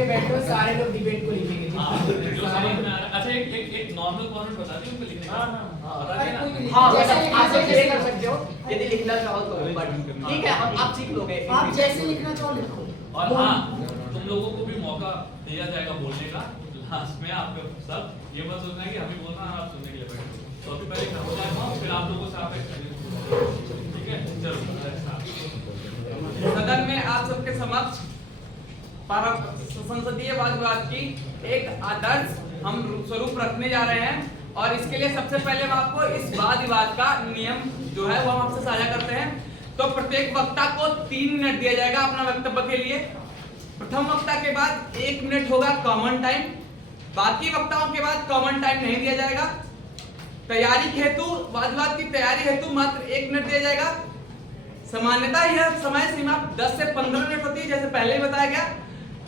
पे बैठो, सारे लोग डिबेट को लिखेंगे। अच्छा एक नॉर्मल फॉर्मेट बता दियो उनको लिखने का। हाँ आप जैसे कर सकते हो यदि लिखना चाहो तो, बट ठीक है आप सीख लोगे। आप जैसे लिखना चाहो लिखो। और हाँ तुम लोगों को भी मौका दिया जाएगा बोलने का लास्ट में। आपको सब ये मत सोचना है कि हम ही बोलना है आप सुनने के लिए बैठे। तो अभी पहले खत्म हो जाएगा फिर आप लोगों से आप ठीक है चलो। सदन में आप सबके समक्ष संसदीय वाद विवाद की एक आदर्श हम स्वरूप रखने जा रहे हैं और इसके लिए सबसे पहले हम आपको इस वाद विवाद का नियम जो है वो हम आपसे साझा करते हैं। तो प्रत्येक वक्ता को 3 मिनट दिया जाएगा अपना वक्तव्य के लिए। प्रथम वक्ता के बाद 1 मिनट होगा कॉमन टाइम, बाकी वक्ताओं के बाद कॉमन टाइम नहीं दिया जाएगा। तैयारी हेतु वाद विवाद की तैयारी हेतु मात्र 1 मिनट दिया जाएगा। सामान्यतः यह समय सीमा 10 से 15 मिनट होती है जैसे पहले ही बताया गया,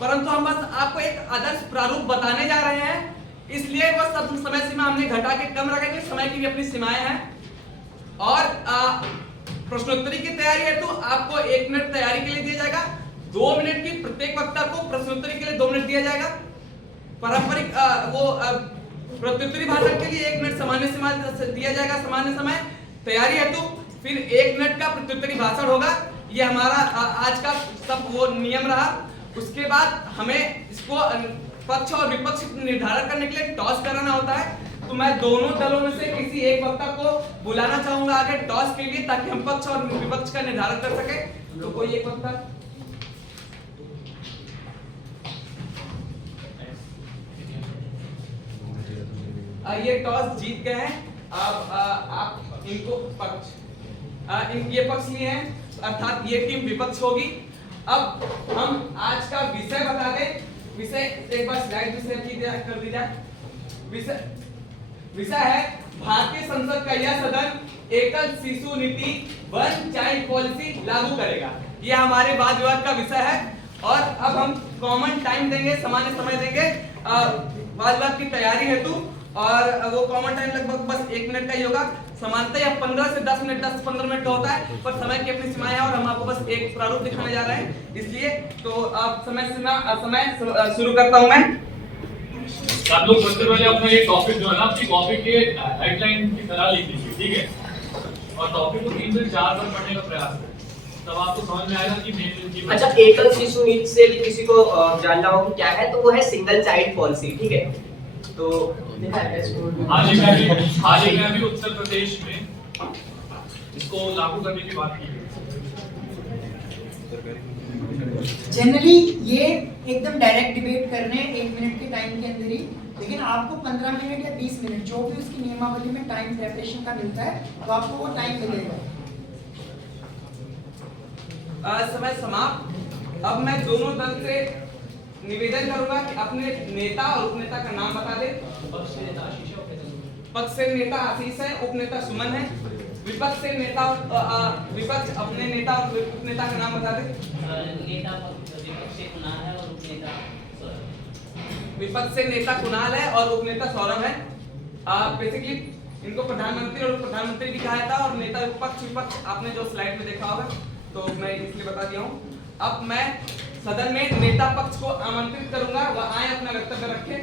परंतु हम बस आपको एक आदर्श प्रारूप बताने जा रहे हैं, इसलिए बस सब समय सीमा हमने घटा के कम रखेंगे। समय की भी अपनी सीमाएं हैं। और प्रश्नोत्तरी की तैयारी हेतु आपको 1 मिनट तैयारी के लिए दिया जाएगा। 2 मिनट की प्रत्येक वक्ता को प्रश्नोत्तरी के लिए 2 मिनट दिया जाएगा। पारंपरिक प्रत्युत्तरी भाषण के लिए 1 मिनट सामान्य समय दिया जाएगा, सामान्य समय तैयारी हेतु। फिर 1 मिनट का प्रत्युत्तरी भाषण होगा। ये हमारा आज का सब वो नियम रहा। उसके बाद हमें इसको पक्ष और विपक्ष निर्धारण करने के लिए टॉस कराना होता है। तो मैं दोनों दलों में से किसी एक वक्ता को बुलाना चाहूंगा आगे टॉस के लिए, ताकि हम पक्ष और विपक्ष का निर्धारण कर सके। तो कोई एक वक्ता ये टॉस जीत गए हैं। अब आप इनको ये पक्ष लिए हैं, अर्थात ये टीम विपक्ष होगी। अब हम आज का विषय बता दें। विषय एक बार स्लाइड भी शेयर कर दी जाए। विषय है भारतीय संसद का यह सदन एकल शिशु नीति वन चाइल्ड पॉलिसी लागू करेगा। यह हमारे वाद विवाद का विषय है। और अब हम कॉमन टाइम देंगे, सामान्य समय देंगे वाद विवाद की तैयारी हेतु। और वो कॉमन टाइम लगभग बस 1 मिनट का ही होगा। सामान्यतः यह 15 से 10 मिनट 10 से 15 मिनट का होता है, पर समय की अपनी सीमाएं हैं और हम आपको बस एक प्रारूप दिखाने जा रहे हैं, इसलिए तो आप समय शुरू करता हूं मैं। आप लोग सबसे पहले अपना ये टॉपिक जो है ना अपनी कॉपी के हेडलाइन की तरह लिख लीजिए, ठीक है। और टॉपिक को 3 से 4 बार पढ़ने का प्रयास करें, तब आपको समझ में आएगा कि मेन। अच्छा एकल शिशु नीति से भी किसी को जानना हो कि क्या है, तो वो है सिंगल चाइल्ड पॉलिसी, ठीक है। तो हाल ही में अभी उत्तर प्रदेश में इसको लागू करने की बात की है। जनरली ये एकदम डायरेक्ट डिबेट करने 1 मिनट के टाइम के अंदर ही, लेकिन आपको 15 मिनट या 20 मिनट जो भी उसकी नियमावली में टाइम प्रिपरेशन का मिलता है तो आपको वो टाइम मिलेगा। समय समाप्त। अब मैं दोनों दल से निवेदन करूंगा कि अपने नेता और उपनेता का नाम बता दे। पक्ष से नेता आशीष है, उपनेता सुमन है। विपक्ष से नेता विपक्ष अपने नेता और उपनेता का नाम बता दे। विपक्ष से नेता कुणाल है और उपनेता सौरभ है। बेसिकली इनको प्रधानमंत्री और प्रधानमंत्री भी कहा था, और नेता विपक्ष आपने जो स्लाइड में देखा होगा, तो मैं इसलिए बता दिया हूँ। अब मैं सदन में नेता पक्ष को आमंत्रित करूंगा, वह आए अपना वक्तव्य रखें।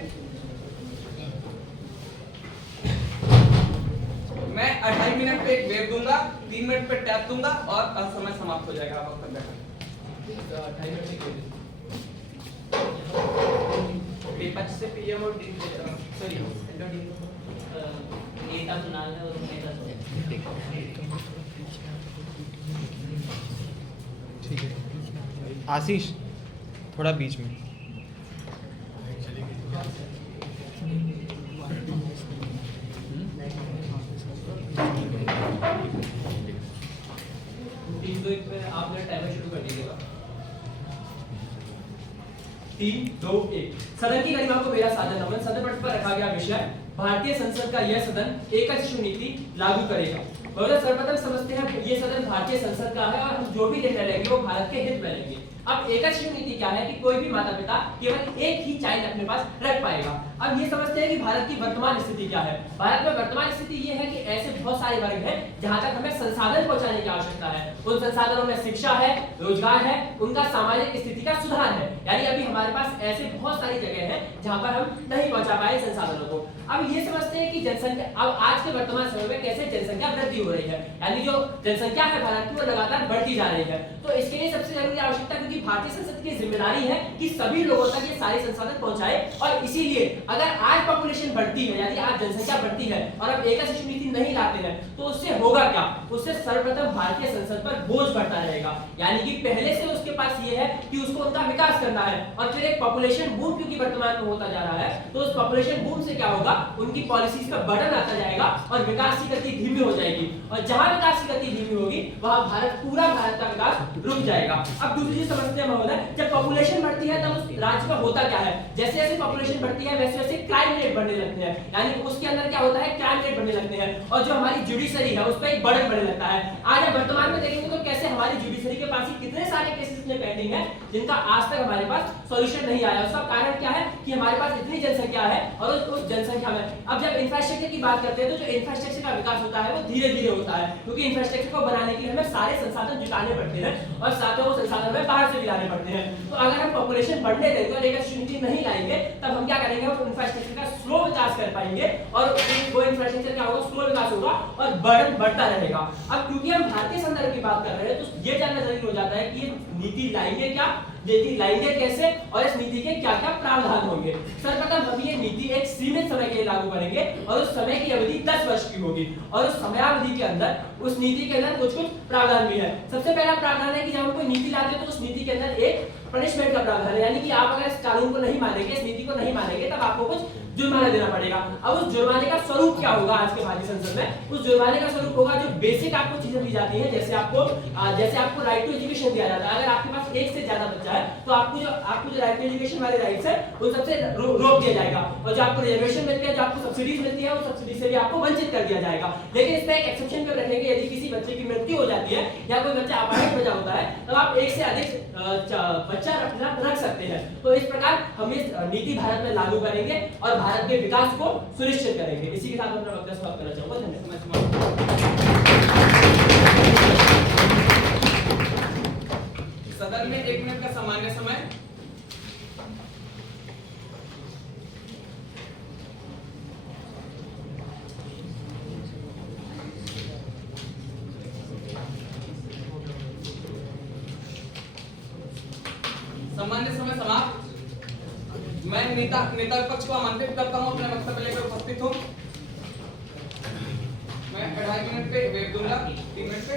मैं 2.5 मिनट पे एक वेव दूंगा, 3 मिनट पे टैप दूंगा और समय समाप्त हो जाएगा वक्तव्य का। 2.5 मिनट विपक्ष से पीएम और सॉरी नेता कुणाल है और नेता ठीक है। आशीष थोड़ा बीच में। आप मेरा टाइमर शुरू कर दीजिएगा। 3, 2, 1। सदन की गरिमा को मेरा सादर नमन। सदन पट पर रखा गया विषय भारतीय संसद का यह सदन एकल शिशु नीति लागू करेगा। सर्वप्रथम समझते हैं ये सदन भारतीय संसद का है और हम जो भी निर्णय लेंगे वो भारत के हित में लेंगे। अब एकल शिशु नीति क्या है कि कोई भी माता पिता केवल एक ही चाइल्ड अपने पास रख पाएगा। अब ये समझते हैं कि भारत की वर्तमान स्थिति क्या है। भारत में वर्तमान स्थिति ये है कि ऐसे बहुत सारे वर्ग हैं जहां तक हमें संसाधन पहुंचाने की आवश्यकता है। उन संसाधनों में शिक्षा है, रोजगार है, उनका सामाजिक स्थिति का सुधार है। यानी अभी हमारे पास ऐसे बहुत सारी जगह है जहां पर हम नहीं पहुंचा पाए संसाधनों को। अब ये समझते हैं कि जनसंख्या, अब आज के वर्तमान समय में कैसे जनसंख्या वृद्धि हो रही है, यानी जो जनसंख्या है भारत की वो लगातार बढ़ती जा रही है। तो इसके लिए सबसे जरूरी आवश्यकता, क्योंकि भारतीय संसद की जिम्मेदारी है कि सभी लोगों तक ये सारे संसाधन पहुंचाए, और इसीलिए अगर आज पॉपुलेशन बढ़ती है, यानी आज जनसंख्या बढ़ती है और अब एकल शिशु नीति नहीं लाते हैं, तो उससे होगा क्या? उससे सर्वप्रथम भारतीय संसद पर बोझ बढ़ता रहेगा। यानी कि पहले से उसके पास ये है कि उसको उनका विकास करना है, और फिर एक पॉपुलेशन बूम क्योंकि वर्तमान में होता जा रहा है, तो उस पॉपुलेशन बूम से क्या होगा, उनकी पॉलिसीज पर बर्डन आता जाएगा और विकास की गति धीमी हो जाएगी। और जहां विकास की गति धीमी होगी वहां पूरा भारत का विकास रुक जाएगा। अब दूसरी चीज समझते हैं महोदय, जब पॉपुलेशन बढ़ती है तब उस राज्य में होता क्या है, जैसे जैसे पॉपुलेशन बढ़ती है वैसे वैसे क्राइम रेट बढ़ने लगते हैं, यानी उसके अंदर क्या होता है, क्राइम रेट बढ़ने लगते हैं, और जो हमारी जुडिशरी है उस पर एक बर्डन बढ़ने लगता है। आज हम वर्तमान में देखेंगे तो कैसे हमारी जुडिशरी के पास ही कितने सारे केसेस में पेंडिंग है जिनका आज तक हमारे पास सॉल्यूशन नहीं आया। उसका कारण क्या है कि हमारे पास इतनी जनसंख्या है, और उस जनसंख्या में अब जब इंफ्रास्ट्रक्चर की बात करते हैं तो जो इंफ्रास्ट्रक्चर का विकास होता है वो धीरे धीरे होता है, क्योंकि इंफ्रास्ट्रक्चर को बनाने के लिए हमें सारे संसाधन जुटाने पड़ते हैं और साथ में वो संसाधन हमें बाहर से भी लाने पड़ते हैं। तो अगर हम पॉपुलेशन बढ़ने देंगे और एकल शिशु नीति नहीं लाएंगे तब हम क्या करेंगे, हम इंफ्रास्ट्रक्चर का स्लो विकास कर पाएंगे, और वो इंफ्रास्ट्रक्चर क्या होगा, स्लो विकास होगा और बर्डन बढ़ता रहेगा। अब क्योंकि हम भारतीय संदर्भ की बात कर रहे हैं तो ये जानना जरूरी हो जाता है कि ये नीति लाएंगे क्या, नीति लाएंगे कैसे, और इस नीति के क्या क्या प्रावधान होंगे। सर्वप्रथम हम ये नीति एक सीमित समय के लिए लागू करेंगे, और उस समय की अवधि 10 वर्ष की होगी, और उस समयावधि के अंदर उस नीति के अंदर कुछ कुछ प्रावधान भी है। सबसे पहला प्रावधान है कि जब हम कोई नीति लाते हैं तो उस नीति के अंदर एक पनिशमेंट का प्रावधान है, यानी कि आप अगर इस कानून को नहीं मानेंगे, इस नीति को नहीं मानेंगे, तब आपको कुछ जुर्माना देना पड़ेगा। अब उस जुर्माने का स्वरूप क्या होगा आज के भारतीय संसद में, उस जुर्माने का स्वरूप होगा जो बेसिक आपको चीजें दी जाती है, जैसे आपको राइट टू एजुकेशन दिया जाता है। अगर आपके पास एक से ज्यादा बच्चा है तो आपको जो राइट टू एजुकेशन वाले राइट्स है उन सबसे रोक दिया जाएगा, और जो आपको रिजर्वेशन मिलती है, जो आपको सब्सिडीज मिलती है, उस सब्सिडी से भी आपको वंचित कर दिया जाएगा। लेकिन इसमें एक एक्सेप्शन पे रखेंगे, यदि किसी बच्चे की मृत्यु हो जाती है या कोई बच्चा अपाहिज बचा होता है तब आप एक से अधिक बच्चा रख सकते हैं। तो इस प्रकार हम इस नीति भारत में लागू करेंगे और भारत के विकास को सुनिश्चित करेंगे। इसी के साथ अपना वक्तव्य समाप्त करना चाहूंगा। धन्यवाद। सदन में 1 मिनट का सामान्य समय। सामान्य समय समाप्त। मैं नेता विपक्ष को आमंत्रित करता हूं अपने वक्तव्य लेकर उपस्थित हो। मैं 2.5 मिनट पे वेट दूंगा, 3 मिनट पे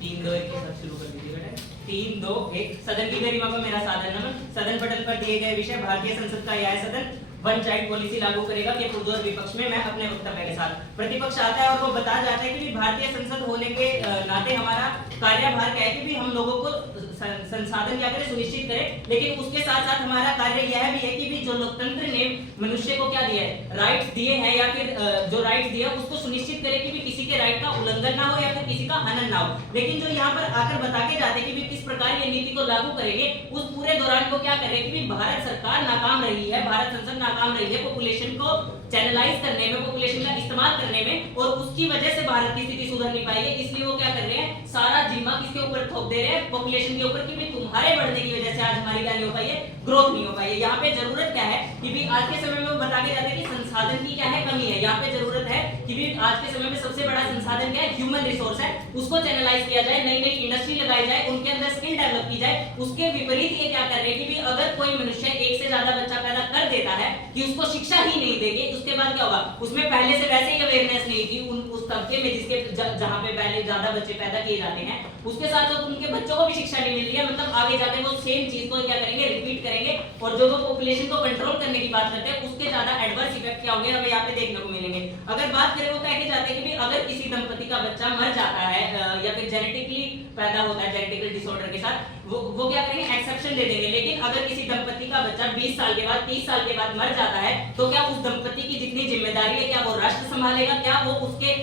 3, 2, 1 के साथ शुरू कर दीजिए बेटा। 3, 2, 1। सदन की गरिमा को मेरा सादर नमन। सदन पटल पर दिए गए विषय भारतीय संसद का यह सदन वन चाइल्ड पॉलिसी लागू करेगा के पुरजोर विपक्ष में मैं अपने वक्तव्य के साथ। प्रतिपक्ष आता है और वो बता जाता है कि भारतीय संसद होने के नाते हमारा कार्यभार क्या है कि हम लोगों को संसाधन क्या करें, सुनिश्चित करें, लेकिन उसके साथ साथ हमारा कार्य यह भी है कि भी जो लोकतंत्र ने मनुष्य को क्या दिया है, राइट्स दिए हैं, या फिर जो राइट्स दिए उसको सुनिश्चित करें कि भी किसी के राइट का उल्लंघन ना हो या फिर किसी का हनन ना हो। लेकिन जो यहाँ पर आकर बता के जाते हैं कि भी किस प्रकार ये नीति को लागू करेंगे, उस पूरे दौरान को क्या करें कि भी भारत सरकार नाकाम रही है, भारत संसद नाकाम रही है पॉपुलेशन को चैनलाइज करने में, पॉपुलेशन का इस्तेमाल करने में, और उसकी वजह से भारत की स्थिति सुधर नहीं पाई है। इसलिए वो क्या कर रहे हैं, सारा जिम्मा किसके ऊपर थोप दे रहे हैं, पॉपुलेशन के ऊपर, कि भी तुम्हारे बढ़ने की वजह से आज हमारी क्या नहीं हो पाई है, ग्रोथ नहीं हो पाई है। यहाँ पे जरूरत क्या है कि भी आज के समय में वो बता के जाते हैं कि संसाधन की क्या है, कमी है। यहाँ पे जरूरत है कि भी आज के समय में सबसे बड़ा संसाधन क्या है, ह्यूमन रिसोर्स है, उसको चैनलाइज किया जाए, नई नई इंडस्ट्री लगाई जाए, उनके अंदर स्किल डेवलप की जाए। उसके विपरीत ये क्या कर रहे हैं कि भी अगर कोई मनुष्य एक से ज्यादा बच्चा पैदा कर देता है कि उसको शिक्षा ही नहीं देंगे, उसके बाद क्या होगा, उसमें पहले से वैसे ही अवेयरनेस नहीं थी उस तबके में जिसके जहां पे पहले ज्यादा बच्चे पैदा किए जाते हैं, उसके साथ साथ उनके बच्चों को भी शिक्षा नहीं मिल रही है। मतलब आगे जाके वो सेम चीज को क्या करेंगे, रिपीट करेंगे, और जो वो पॉपुलेशन को कंट्रोल करने की बात करते हैं उसके ज्यादा एडवर्स इफेक्ट क्या होंगे हमें यहाँ पे देखने को मिलेंगे। अगर बात करें वो कह के जाते हैं कि अगर किसी दंपति का बच्चा मर जाता है या फिर जेनेटिकली पैदा होता है जेनेटिकल डिसऑर्डर के साथ, वो क्या करेंगे एक्सेप्शन दे देंगे। लेकिन अगर किसी दंपति का बच्चा 20 साल के बाद 30 साल के बाद मर जाता है तो क्या उस दंपति की जितनी जिम्मेदारी है क्या वो राष्ट्र संभालेगा? क्या वो उसके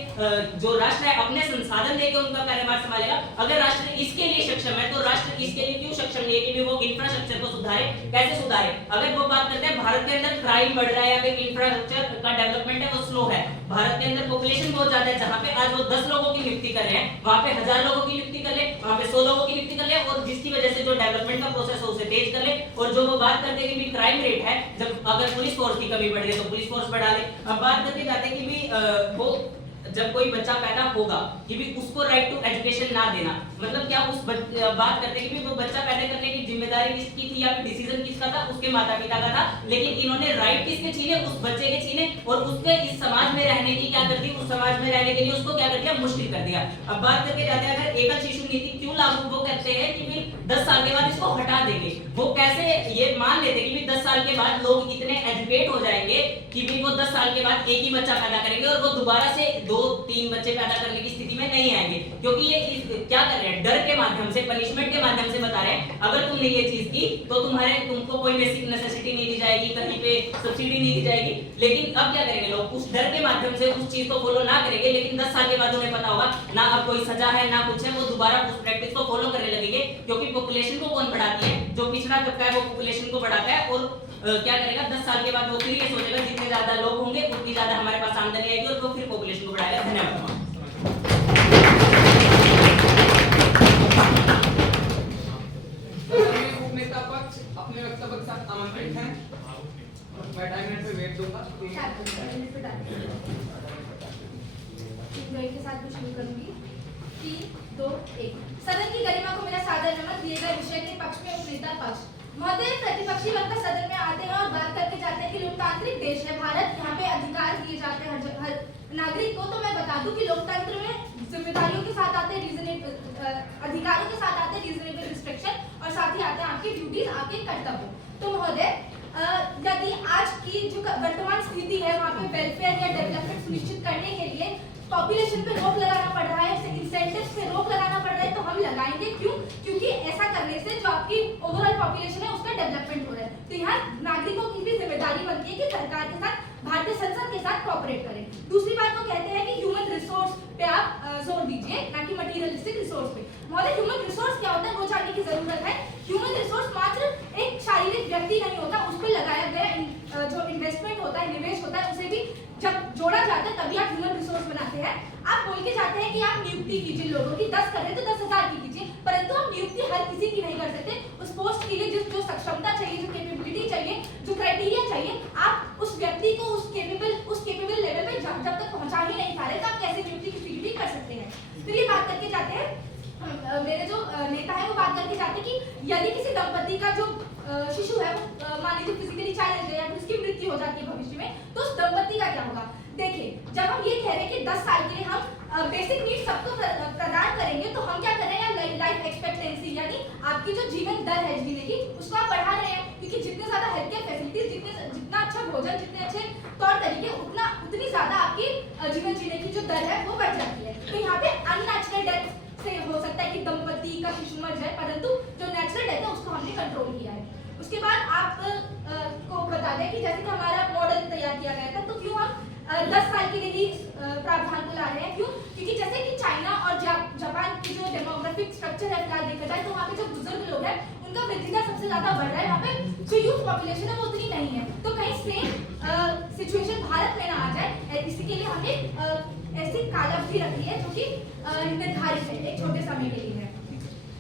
जो राष्ट्र है अपने संसाधन देके उनका कार्यभार संभालेगा? अगर राष्ट्र इसके लिए सक्षम है तो राष्ट्र इसके लिए क्यों सक्षम नहीं है कि वो इंफ्रास्ट्रक्चर को सुधारे? कैसे सुधारे? अगर वो बात करते हैं भारत के अंदर क्राइम बढ़ रहा है या फिर इंफ्रास्ट्रक्चर का डेवलपमेंट है वो स्लो है, भारत के अंदर पॉपुलेशन बहुत ज्यादा है, जहां पे आज वो 10 लोगों की नियुक्ति कर रहे हैं वहां पे 1000 लोगों की नियुक्ति कर ले, वहां पे 100 लोगों की नियुक्ति कर ले, और जिसकी वजह से जो डेवलपमेंट का प्रोसेस है उसे तेज कर ले। और जो वो बात करते हैं कि भी क्राइम रेट है, जब अगर पुलिस फोर्स की कमी बढ़ रही है तो पुलिस फोर्स बढ़ा ले। अब बात करते जाते हैं कि भी वो जब कोई बच्चा पैदा होगा कि भी उसको राइट टू एजुकेशन ना देना, मतलब क्या उस बात करते हैं कि भी वो बच्चा पैदा करने की जिम्मेदारी किसकी थी या फिर डिसीजन किसका था? उसके माता पिता का था। लेकिन इन्होंने राइट किसके छीने? उस बच्चे के छीने, और उसके इस समाज में रहने की क्या कर दी? उस समाज में रहने के लिए उसको क्या कर दिया? मुश्किल कर दिया। अब बात करके जाते हैं अगर एकल शिशु नीति क्यों लागू, वो कहते हैं कि भी 10 साल के बाद इसको हटा देंगे। वो कैसे ये मान लेते कि भी 10 साल के बाद लोग इतने एजुकेट हो जाएंगे कि भी वो 10 साल के बाद एक ही बच्चा पैदा करेंगे और वो दोबारा से 2-3 बच्चे पैदा करने की स्थिति में नहीं आएंगे, क्योंकि ये क्या कर रहे हैं? डर के माध्यम से, पनिशमेंट के माध्यम से बता रहे हैं अगर तुमने ये चीज की तो तुमको कोई बेसिक नेसेसिटी नहीं दी जाएगी, कहीं पे सब्सिडी नहीं दी जाएगी। लेकिन अब क्या करेंगे लोग? उस डर के माध्यम से उस चीज को फॉलो ना करेंगे, लेकिन 10 साल के बाद उन्हें पता होगा ना अब कोई सजा है ना कुछ है, वो दोबारा उस प्रैक्टिस को फॉलो करने लगेंगे। क्योंकि पॉपुलेशन को कौन बढ़ाती है? जो पिछड़ा तबका है वो पॉपुलेशन को बढ़ाता है, और क्या करेगा? 10 साल के बाद वो फिर ये सोचेगा जितने ज्यादा लोग होंगे उतनी ज्यादा हमारे पास आमदनी आएगी, और वो फिर पॉपुलेशन को बढ़ाएगा। धन्यवाद। उपनेता पक्ष अपने वक्तव्य के साथ आमंत्रित हैं। मैं 2 मिनट में वेट दूंगा। के साथ कुछ शुरू करूंगी। 3, 2, 1। सदन की गरिमा को मेरा सादर नमन। दिए गए विषय के पक्ष में उपनेता पक्ष। महोदय, प्रतिपक्षी वक्ता सदन में आते हैं और बात करके जाते हैं कि लोकतांत्रिक देश है भारत, यहाँ पे अधिकार दिए जाते हैं हर नागरिक को। तो मैं बता दूं कि लोकतंत्र में जिम्मेदारियों के साथ आते हैं अधिकारों के साथ आते हैं रीजनेबल रिस्ट्रिक्शन, और साथ ही आते हैं आपकी ड्यूटीज, आपके कर्तव्य। तो महोदय, यदि आज की जो वर्तमान स्थिति है वहाँ पे वेलफेयर या डेवलपमेंट सुनिश्चित करने के लिए पॉपुलेशन पे रोक लगाना पड़ रहा है, इंसेंटिव्स पे रोक लगाना पड़ रहा है, तो हम लगाएंगे। क्यों? क्योंकि ऐसा करने से जो आपकी ओवरऑल पॉपुलेशन है उसका डेवलपमेंट हो रहा है। तो यहाँ नागरिकों की भी जिम्मेदारी बनती है कि सरकार के साथ, भारतीय संसद के साथ कोऑपरेट करें। दूसरी बात वो कहते हैं कि ह्यूमन रिसोर्स पे आप जोर दीजिए, ना कि मटेरियलिस्टिक रिसोर्स पे। महोदय, ह्यूमन रिसोर्स क्या होता है वो जानने की जरूरत है। ह्यूमन रिसोर्स मात्र एक शारीरिक व्यक्ति नहीं होता, उस पर लगाया गया जो इन्वेस्टमेंट होता है, निवेश होता है, उसे भी जब जोड़ा जाता है तभी आप ह्यूमन रिसोर्स बनाते हैं। आप बोल के जाते हैं कि आप नियुक्ति कीजिए लोगों की, 10 कर रहे तो 10,000 की कीजिए, परंतु आप नियुक्ति हर किसी की नहीं कर सकते। उस पोस्ट के लिए जो सक्षमता चाहिए, जो कैपेबिलिटी चाहिए, जो क्राइटेरिया चाहिए, आप उस व्यक्ति को उस केपेबल लेवल पे जब तक पहुंचा ही नहीं पा रहे तो आप कैसे नियुक्ति की स्वीकृति कर सकते हैं? फिर ये बात करके जाते हैं, मेरे जो नेता है वो बात करके जाते हैं कि यदि किसी दंपति का जो शिशु है वो मान लीजिए फिजिकली चैलेंज है या फिर उसकी मृत्यु हो जाती है भविष्य में, तो उस दंपति का क्या होगा? देखिए, जब हम ये कह रहे हैं कि 10 साल के लिए हम बेसिक नीड सबको प्रदान करेंगे, तो हम क्या कर रहे हैं? लाइफ एक्सपेक्टेंसी यानी आपकी जो जीवन दर है जीने की, उसको आप बढ़ा रहे हैं। क्योंकि जितने ज्यादा हेल्थ केयर फैसिलिटीज, जितना अच्छा भोजन, जितने अच्छे तौर तरीके, उतनी ज्यादा आपकी जीवन जीने की जो दर है वो बढ़ जाती है। तो यहाँ पे अननेचुरल डेथ से हो सकता है कि दंपति का शिशु मर जाए, परंतु जो नेचुरल डेथ है उसको हमने कंट्रोल किया है। उसके बाद आप को बता दें कि जैसे कि हमारा मॉडल तैयार किया गया था, तो क्यों हम 10 साल के लिए ही प्रावधान को ला रहे हैं? क्यों? क्योंकि जैसे कि चाइना और जापान की जो डेमोग्राफिक स्ट्रक्चर है फिलहाल देखा जाए तो वहाँ पे जो बुजुर्ग लोग हैं उनका वृद्धि दर सबसे ज्यादा बढ़ रहा है। वहाँ पे जो यूथ पॉपुलेशन है वो उतनी नहीं है, तो कहीं सेम सिचुएशन भारत में ना आ जाए, इसी के लिए हमने ऐसी कालावधि रखी है जो कि निर्धारित है, एक छोटे समय के लिए है।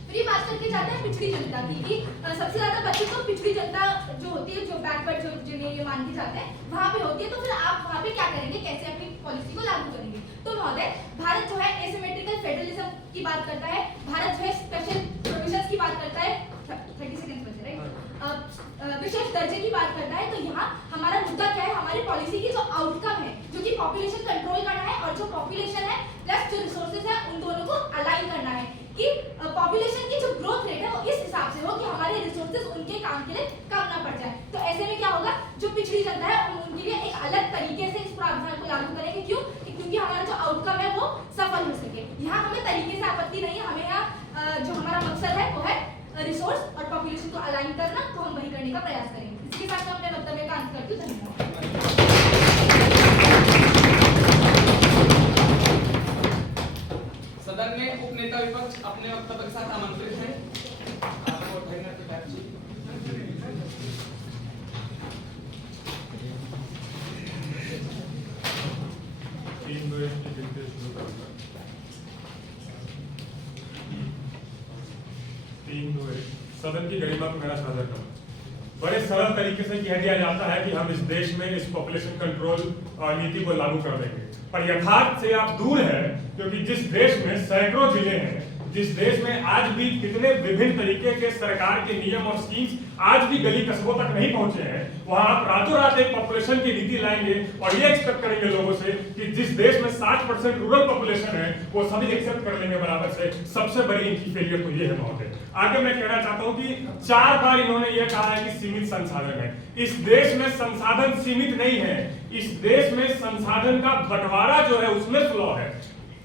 फिर ये बात करके जाते हैं पिछड़ी जनता की कि सबसे ज्यादा बच्चे तो पिछड़ी जनता जो होती है, जो बैकवर्ड जो जिन्हें ये मान के जाते हैं, वहाँ पे होती है। तो फिर आप वहाँ पे क्या करेंगे? कैसे अपनी पॉलिसी को लागू करेंगे? तो महोदय, भारत जो है एसिमेट्रिकल फेडरलिज्म की बात करता है, भारत जो है स्पेशल प्रोविजंस की बात करता है, 30 सेकंड बचे राइट, विशेष दर्जे की बात करता है। तो यहाँ हमारा मुद्दा क्या है? हमारी पॉलिसी की जो आउटकम है, जो कि पॉपुलेशन कंट्रोल करना है, और जो पॉपुलेशन है प्लस जो रिसोर्सेज है उन दोनों को अलाइन करना है कि पॉपुलेशन की जो ग्रोथ रेट है वो इस हिसाब से हो कि हमारे रिसोर्सेज उनके काम के लिए कम ना पड़ जाए। तो ऐसे में क्या होगा? जो पिछड़ी जनता है उनके लिए एक अलग तरीके से इस प्रावधान को लागू करेंगे। क्यों? क्योंकि हमारा जो आउटकम है वो सफल हो सके। यहाँ हमें तरीके से आपत्ति नहीं है, जो हमारा मकसद है वो है रिसोर्स और पॉपुलेशन को अलाइन करना, तो हम वही करने का प्रयास करेंगे। इसके साथ मैं अपने वक्तव्य का अंत करती हूँ। धन्यवाद। सदन में उपनेता विपक्ष अपने वक्तव्य के साथ आमंत्रित है। आपको उठाइए तो बातचीत। सदन की गरिमा को मेरा साझा करूं। बड़े सरल तरीके से कह दिया जाता है कि हम इस देश में इस पॉपुलेशन कंट्रोल नीति को लागू कर देंगे, पर यथार्थ से आप दूर है, क्योंकि जिस देश में सैकड़ों जिले हैं, जिस देश में आज भी कितने विभिन्न तरीके के सरकार के नियम और स्कीम्स आज भी गली कस्बों तक नहीं पहुंचे हैं, वहां आप रातों रात एक पॉपुलेशन की नीति लाएंगे और ये एक्सपेक्ट करेंगे लोगों से कि जिस देश में 60% रूरल पॉपुलेशन है वो सभी एक्सेप्ट कर लेंगे बराबर से। सबसे बड़ी इनकी फेलियर तो ये है महोदय। आगे मैं कहना चाहता हूं कि 4 बार इन्होंने ये कहा है कि सीमित संसाधन है। इस देश में संसाधन सीमित नहीं है, इस देश में संसाधन का बंटवारा जो है उसमें फ्लॉ है।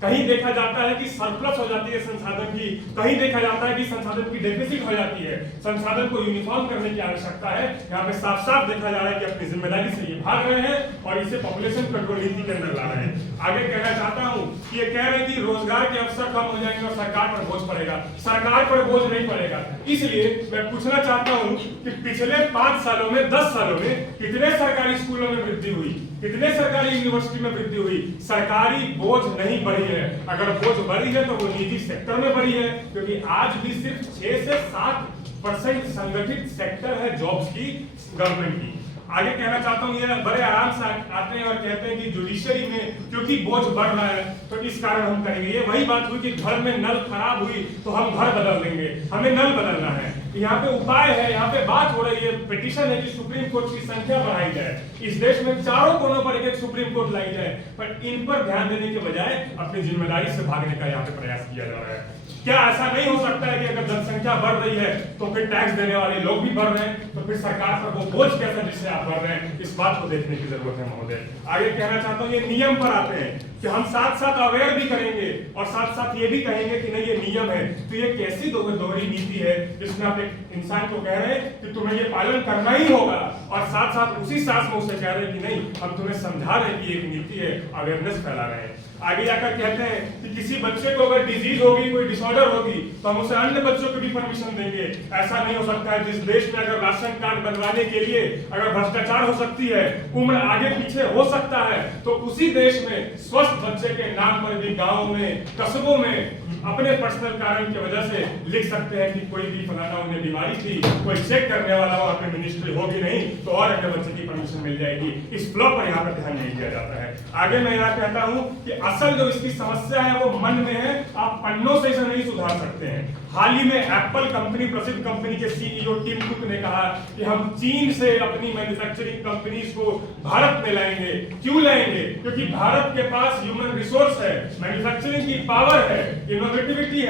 कहीं देखा जाता है कि सरप्लस हो जाती है संसाधन की, कहीं देखा जाता है कि संसाधन की डेफिसिट हो जाती है। संसाधन को यूनिफॉर्म करने की आवश्यकता है। यहाँ पे साफ साफ देखा जा रहा है कि अपनी जिम्मेदारी से ये भाग रहे हैं और इसे पॉपुलेशन कंट्रोल नीति के अंदर ला रहे हैं। आगे कहना चाहता हूँ कि ये कह रहे हैं कि रोजगार के अवसर कम हो जाएंगे और सरकार पर बोझ पड़ेगा। सरकार पर बोझ नहीं पड़ेगा। इसलिए मैं पूछना चाहता हूँ कि पिछले 5 सालों में 10 सालों में कितने सरकारी स्कूलों में वृद्धि हुई, कितने सरकारी यूनिवर्सिटी में वृद्धि हुई? सरकारी बोझ नहीं बढ़ी है। अगर बोझ बढ़ी है तो वो निजी सेक्टर में बढ़ी है, क्योंकि आज भी सिर्फ 6 से 7% संगठित सेक्टर है जॉब्स की गवर्नमेंट की। आगे कहना चाहता हूँ, ये बड़े आराम से आते हैं और कहते हैं कि जुडिशरी में क्योंकि बोझ बढ़ रहा है तो इस कारण हम करेंगे। ये वही बात हुई कि घर में नल खराब हुई तो हम घर बदल देंगे, हमें नल बदलना है। यहाँ पे उपाय है, यहाँ पे बात हो रही है, पिटीशन है कि सुप्रीम कोर्ट की संख्या बढ़ाई जाए, इस देश में चारों कोनों पर एक सुप्रीम कोर्ट लाई जाए, पर इन पर ध्यान देने के बजाय अपनी जिम्मेदारी से भागने का यहाँ पे प्रयास किया जा रहा है। क्या ऐसा नहीं हो सकता है कि अगर जनसंख्या बढ़ रही है तो फिर टैक्स देने वाले लोग भी बढ़ रहे हैं, तो फिर सरकार पर वो बोझ कैसा जिससे आप बढ़ रहे हैं? इस बात को देखने की जरूरत है महोदय। आगे कहना चाहता हूँ, ये नियम पर आते हैं कि हम साथ साथ अवेयर भी करेंगे और साथ साथ ये भी कहेंगे कि नहीं ये नियम है। तो ये कैसी दोहरी नीति है जिसमें आप एक इंसान को कह रहे हैं कि तुम्हें ये पालन करना ही होगा और साथ साथ उसी सांस में उसे कह रहे हैं कि नहीं हम तुम्हें समझा रहे हैं कि एक नीति है, अवेयरनेस फैला रहे हैं। आगे जाकर कहते हैं कि किसी बच्चे को अगर डिजीज होगी, कोई डिसऑर्डर होगी तो हम उसे अन्य बच्चों को भी परमिशन देंगे। ऐसा नहीं हो सकता है। जिस देश में अगर राशन कार्ड बनवाने के लिए अगर भ्रष्टाचार हो सकती है, उम्र आगे पीछे हो सकता है, तो उसी देश में स्वस्थ बच्चे के नाम पर भी गाँव में, कस्बों में अपने पर्सनल कारण की वजह से लिख सकते हैं कि कोई भी फलाना उन्हें बीमारी थी, कोई चेक करने वाला वहाँ पे मिनिस्ट्री होगी नहीं तो और अपने बच्चे की परमिशन मिल जाएगी। इस फ्लॉ पर यहाँ पर ध्यान नहीं दिया जाता है। आगे मैं यहाँ कहता हूँ कि असल जो इसकी समस्या है वो मन में है, आप पन्नों से इसे नहीं सुधार सकते हैं। हाल ही में एप्पल कंपनी, प्रसिद्ध कंपनी के सीईओ टिम कुक ने कहा कि हम चीन से अपनी मैन्युफैक्चरिंग कंपनीज को भारत में लाएंगे। क्यों लाएंगे? क्योंकि भारत के पास ह्यूमन रिसोर्स है, मैन्युफैक्चरिंग की पावर है, इनोवेटिविटी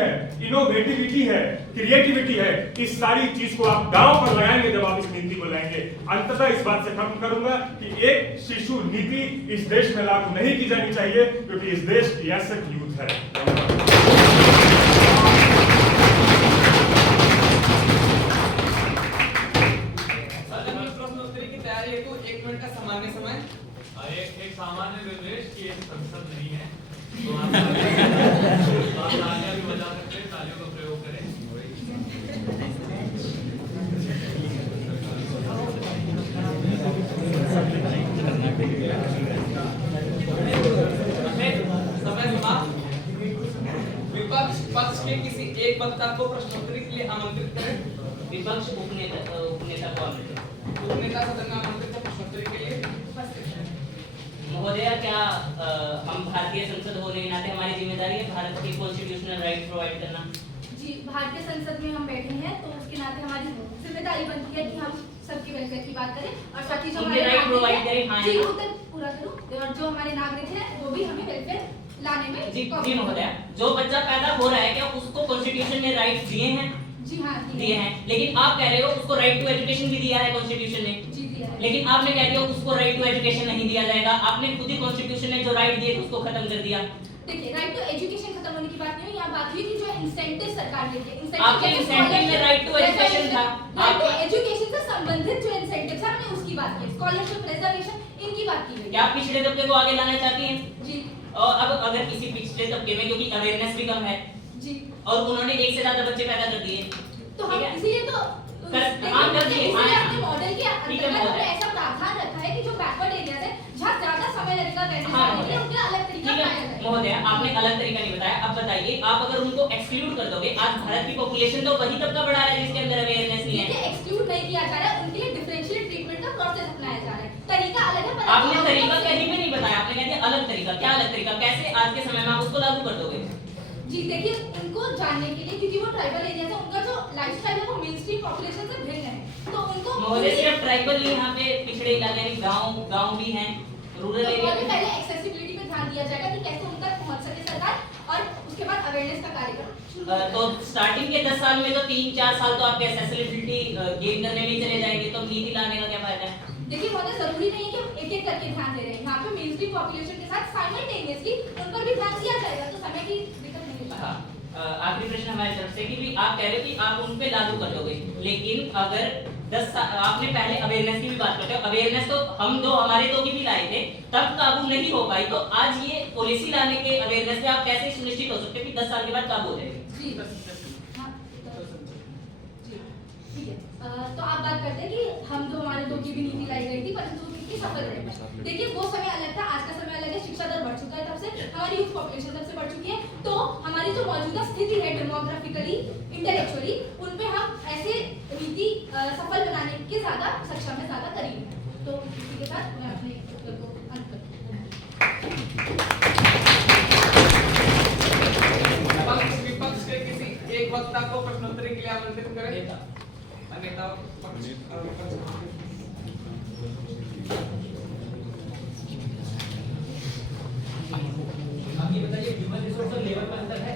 है, क्रिएटिविटी है। इस सारी चीज को आप गांव पर लगाएंगे जब आप इस नीति को लाएंगे। अंततः इस बात से खत्म करूंगा कि एक शिशु नीति इस देश में लागू नहीं की जानी चाहिए, क्योंकि इस देश की एसेट यूथ है। प्रश्नोत्तरी की तैयारी हेतु 1 मिनट का सामान्य समय। एक सामान्य निर्देश कि एक संसद नहीं है, तो आप तालियां भी बजा सकते हैं, तालियों का प्रयोग करें। समय समाप्त। विपक्ष पक्ष के किसी एक वक्ता को प्रश्नोत्तरी के लिए आमंत्रित करें। विपक्ष उपनेता को आमंत्रित। उपनेता सदन में आमंत्रित है प्रश्नोत्तरी के लिए। महोदय, क्या हम भारतीय संसद होने के नाते हमारी जिम्मेदारी है भारत के कॉन्स्टिट्यूशनल राइट प्रोवाइड करना? जी, भारतीय संसद में हम बैठे हैं तो उसके नाते हमारी जिम्मेदारी बनती है कि हम सबके वेलफेयर की बात करें और साथ ही जो हमारे राइट प्रोवाइड करें। हाँ जी, उत्तर पूरा करूं। और जो हमारे नागरिक हैं वो भी हमें वेलफेयर लाने में जी महोदय, जो बच्चा पैदा हो रहा है क्या उसको कॉन्स्टिट्यूशन ने राइट्स दिए हैं? जी हाँ, दिए हैं। लेकिन आप कह रहे हो उसको राइट टू एजुकेशन भी दिया है कॉन्स्टिट्यूशन ने। जी दिया है। लेकिन आपने कह दिया उसको राइट टू एजुकेशन नहीं दिया जाएगा। आपने खुद ही कॉन्स्टिट्यूशन ने जो राइट दिए उसको खत्म कर दिया। देखिए, राइट टू एजुकेशन खत्म होने की बात नहीं है, यहाँ बात हुई कि जो इंसेंटिव सरकार देती है। आपके इंसेंटिव में right to education था। आपको एजुकेशन से संबंधित जो इंसेंटिव्स है हमने उसकी बात की, स्कॉलरशिप, रिजर्वेशन, इनकी बात की गई। क्या आप पिछड़े तबके को आगे लाना चाहती हैं? जी और अब अगर किसी पिछड़े तबके में, क्योंकि अवेयरनेस भी कम है जी, और उन्होंने एक से ज्यादा बच्चे पैदा कर दिए, तो हम इसीलिए तो मॉडल के अंतर्गत हमने ऐसा प्रावधान रखा है कि जो बैकवर्ड एरियाज है जहाँ ज्यादा समय लगेगा अवेयरनेस लाने के लिए, उनका अलग तरीका अपनाया जाए। महोदय, आपने अलग तरीका नहीं बताया। अब बताइए, आप अगर उनको एक्सक्लूड कर दोगे, आज भारत की पॉपुलेशन तो वही तबका बढ़ा रहा है जिसके अंदर अवेयरनेस नहीं है। देखिए, एक्सक्लूड नहीं किया जा रहा है, उनके लिए डिफरेंशियल ट्रीटमेंट का प्रोसेस अपनाया जा रहा है। तरीका अलग है, पर आपने तरीका कहीं भी नहीं बताया, आपने कह दिया अलग तरीका। क्या अलग तरीका? कैसे आज के समय में आप उसको लागू कर दोगे? जी देखिए, उनको जानने के लिए, क्योंकि वो ट्राइबल एरिया है, उनका जो लाइफस्टाइल है वो मेन स्ट्रीम पॉपुलेशन से भिन्न है, तो उनको महोदय सिर्फ ट्राइबल नहीं, यहाँ पे पिछड़े इलाके यानी गांव भी हैं, रूरल एरिया तो पहले एक्सेसिबिलिटी पे ध्यान दिया जाएगा कि कैसे उन तक पहुंच सके सरकार, और उसके बाद अवेयरनेस का कार्यक्रम। तो स्टार्टिंग के 10 साल में तो 3-4 साल तो आपके एक्सेसिबिलिटी गेन करने में ही चले जाएंगे, तो नीति लाने का क्या फायदा है? देखिए बहुत जरूरी नहीं है कि हम एक-एक करके ध्यान दे रहे हैं, यहाँ पे मेन स्ट्रीम पॉपुलेशन के साथ साइमल्टेनियसली उन पर भी ध्यान दिया जाएगा, तो समय की दिक्कत नहीं है। हाँ, आखिरी प्रश्न हमारी तरफ से कि भी आप कह रहे हो कि आप उन पे लागू कर दोगे, लेकिन अगर 10 साल आपने पहले अवेयरनेस की भी बात करते हो, अवेयरनेस तो हम हमारे दो की भी लाए थे, तब काबू नहीं हो पाई, तो आज ये पॉलिसी लाने के अवेयरनेस पे आप कैसे सुनिश्चित हो सकते हो कि 10 साल के बाद काबू हो जाएगी? जी हाँ, जी ठीक है। तो आप बात करते हैं कि हम जो हमारे दो की भी नीति लाई गई थी, परंतु कितनी सफल रही। देखिए वो समय अलग था, आज का समय अलग है, शिक्षा दर बढ़ चुका है, तब से हमारी यूथ पॉपुलेशन तब से बढ़ चुकी है, तो हमारी जो मौजूदा स्थिति है डेमोग्राफिकली, इंटेलेक्चुअली, उन पे हम ऐसे नीति सफल बनाने के ज्यादा सक्षम है, ज्यादा करीब है। तो इसी के साथ मैं अपने उत्तर को अंत करती हूँ। विपक्ष के किसी एक वक्ता को प्रश्नोत्तरी के लिए आमंत्रित करें। नेता पक्ष और विपक्ष। आप ये बताइए, ह्यूमन रिसोर्स और लेबर का अंतर है।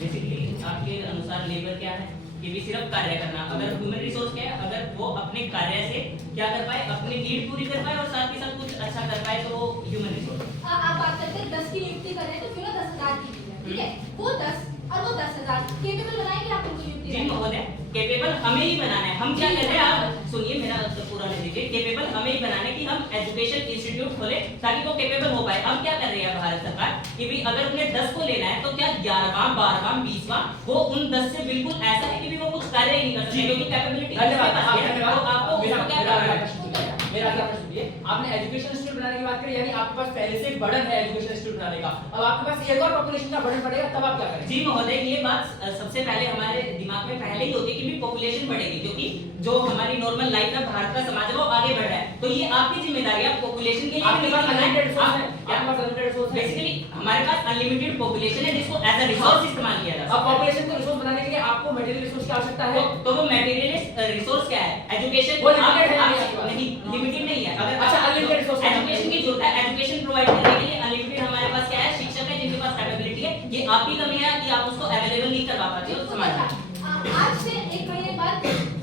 बेसिकली आपके अनुसार लेबर क्या है? कि भी सिर्फ कार्य करना। अगर ह्यूमन रिसोर्स क्या है? अगर वो अपने कार्य से क्या कर पाए, अपनी नीड पूरी कर पाए और साथ ही साथ कुछ अच्छा कर पाए, तो वो ह्यूमन रिसोर्स। आप बात करते हैं 10 की नियुक्ति कर रहे हैं, तो क्यों ना 10,000 की की जाए, ठीक है? वो 10 और वो 10,000 केपेबल बनाएंगे आप उनको नियुक्ति? जी महोदय, केपेबल हमें ही बनाना है। हम क्या कहते हैं, आप सुनिए मेरा उत्तर पूरा ले लीजिए। केपेबल हमें ही बनाना है कि हम एजुकेशन इंस्टीट्यूट खोले ताकि वो केपेबल हो पाए। अब क्या कर रही है भारत सरकार कि भी अगर उन्हें 10 को लेना है, तो क्या 11वां 12वां 20वां वो उन 10 से बिल्कुल ऐसा है कि भी वो कुछ कार्य ही नहीं कर सकते, क्योंकि कैपेबिलिटी आपको क्या करना है? मेरा अगला प्रश्न ये, आपने एजुकेशन इंस्टीट्यूट बनाने की बात करी, यानी आपके पास पहले से एक बर्डन है एजुकेशन इंस्टीट्यूट बनाने का, अब आपके पास एक और पॉपुलेशन का बर्डन पड़ेगा, तब आप क्या करेंगे? जी महोदय, ये बात सबसे पहले हमारे दिमाग में पहले ही होती है कि भी पॉपुलेशन बढ़ेगी, क्योंकि जो हमारी नॉर्मल लाइफ है, भारत का समाज है वो आगे बढ़ रहा है, तो ये आपकी जिम्मेदारी है पॉपुलेशन के लिए। आपके पास अनलिमिटेड रिसोर्स है, आपके पास अनलिमिटेड रिसोर्स है। बेसिकली हमारे पास अनलिमिटेड पॉपुलेशन है जिसको एज अ रिसोर्स इस्तेमाल किया जा सकता है। अब पॉपुलेशन को रिसोर्स बनाने के लिए आपको मटेरियल रिसोर्स की आवश्यकता है, तो वो मटेरियल रिसोर्स क्या है? एजुकेशन वो लिमिटेड है, नहीं, लिमिटेड नहीं है। अगर अच्छा, अनलिमिटेड रिसोर्स है। एजुकेशन की जरूरत है, एजुकेशन प्रोवाइड करने के लिए अनलिमिटेड हमारे पास क्या है? शिक्षक है जिनके पास कैपेबिलिटी है, ये आपकी कमी है कि आप उसको अवेलेबल नहीं करवा पाते हो समाज में। आज से 1 महीने बाद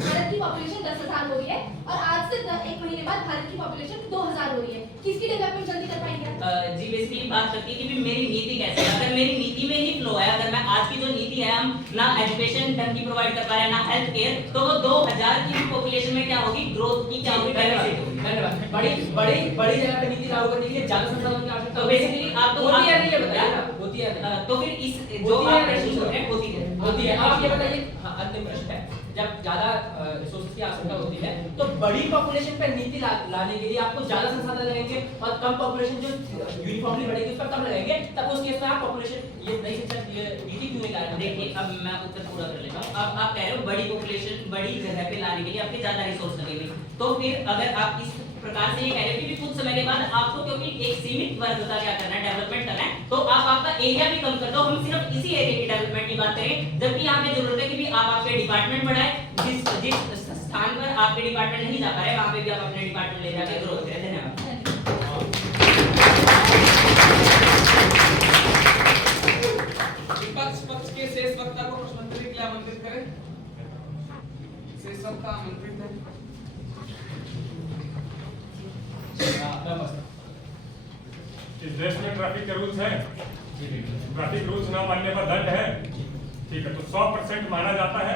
भारत की पॉपुलेशन 10,000 हो रही है, और आज से 1 महीने बाद भारत की पॉपुलेशन 2,000 हो रही है, किसकी डेवलपमेंट जल्दी कर पाएंगे? जी बेसिकली बात करती है कि भी मेरी नीति कैसे है। अगर मेरी नीति में ही फ्लो है, अगर मैं आज की जो नीति है, हम ना एजुकेशन ढंग की प्रोवाइड कर पा रहे हैं, ना हेल्थ केयर, तो वो 2000 की भी पॉपुलेशन में क्या होगी, ग्रोथ की क्या होगी? धन्यवाद। बड़ी जगह पे नीति लागू करने के लिए ज्यादा संसाधन की आवश्यकता तो बेसिकली आप तो होती है नहीं, ये बताइए ना, होती है नहीं। तो फिर इस जो आप प्रश्न पूछ रहे हैं होती है। अब आप ये बताइए, हाँ, अंतिम प्रश्न है, जब ज्यादा रिसोर्सेज की आवश्यकता होती है, तो बड़ी पॉपुलेशन पे नीति लाने के लिए आपको ज्यादा संसाधन लगेंगे, और कम पॉपुलेशन जो यूनिफॉर्मली बढ़ेगी उस पर कम लगेंगे, तब उस केस में आप पॉपुलेशन ये नई शिक्षा नीति क्यों नहीं ला रहे? देखिए, अब मैं उत्तर पूरा कर लेता हूँ। अब आप कह रहे हो बड़ी पॉपुलेशन बड़ी जगह पे लाने के लिए आपके ज्यादा रिसोर्स लगेंगे, तो फिर अगर आप इस प्रकार से ये कह रहे हो कि कुछ समय के बाद आपको क्योंकि एक सीमित वर्ग का क्या करना है, डेवलपमेंट करना है, तो आप आपका एरिया भी कम कर दो। हम सिर्फ इसी एरिया की डेवलपमेंट की बात करें, जबकि यहाँ पे जरूरत है कि भी आप आपके डिपार्टमेंट बढ़ाएं। जिस स्थान पर आपके डिपार्टमेंट नहीं जा पा रहे, वहाँ पे भी आप अपने डिपार्टमेंट ले जाकर ग्रोथ करें। धन्यवाद। विपक्ष पक्ष के शेष वक्ता को प्रश्नोत्तरी के लिए आमंत्रित करें। शेष वक्ता आमंत्रित है। इस देश में ट्रैफिक के रूल्स हैं, ट्रैफिक रूल्स ना मानने पर दंड है। ठीक है, तो 100% माना जाता है,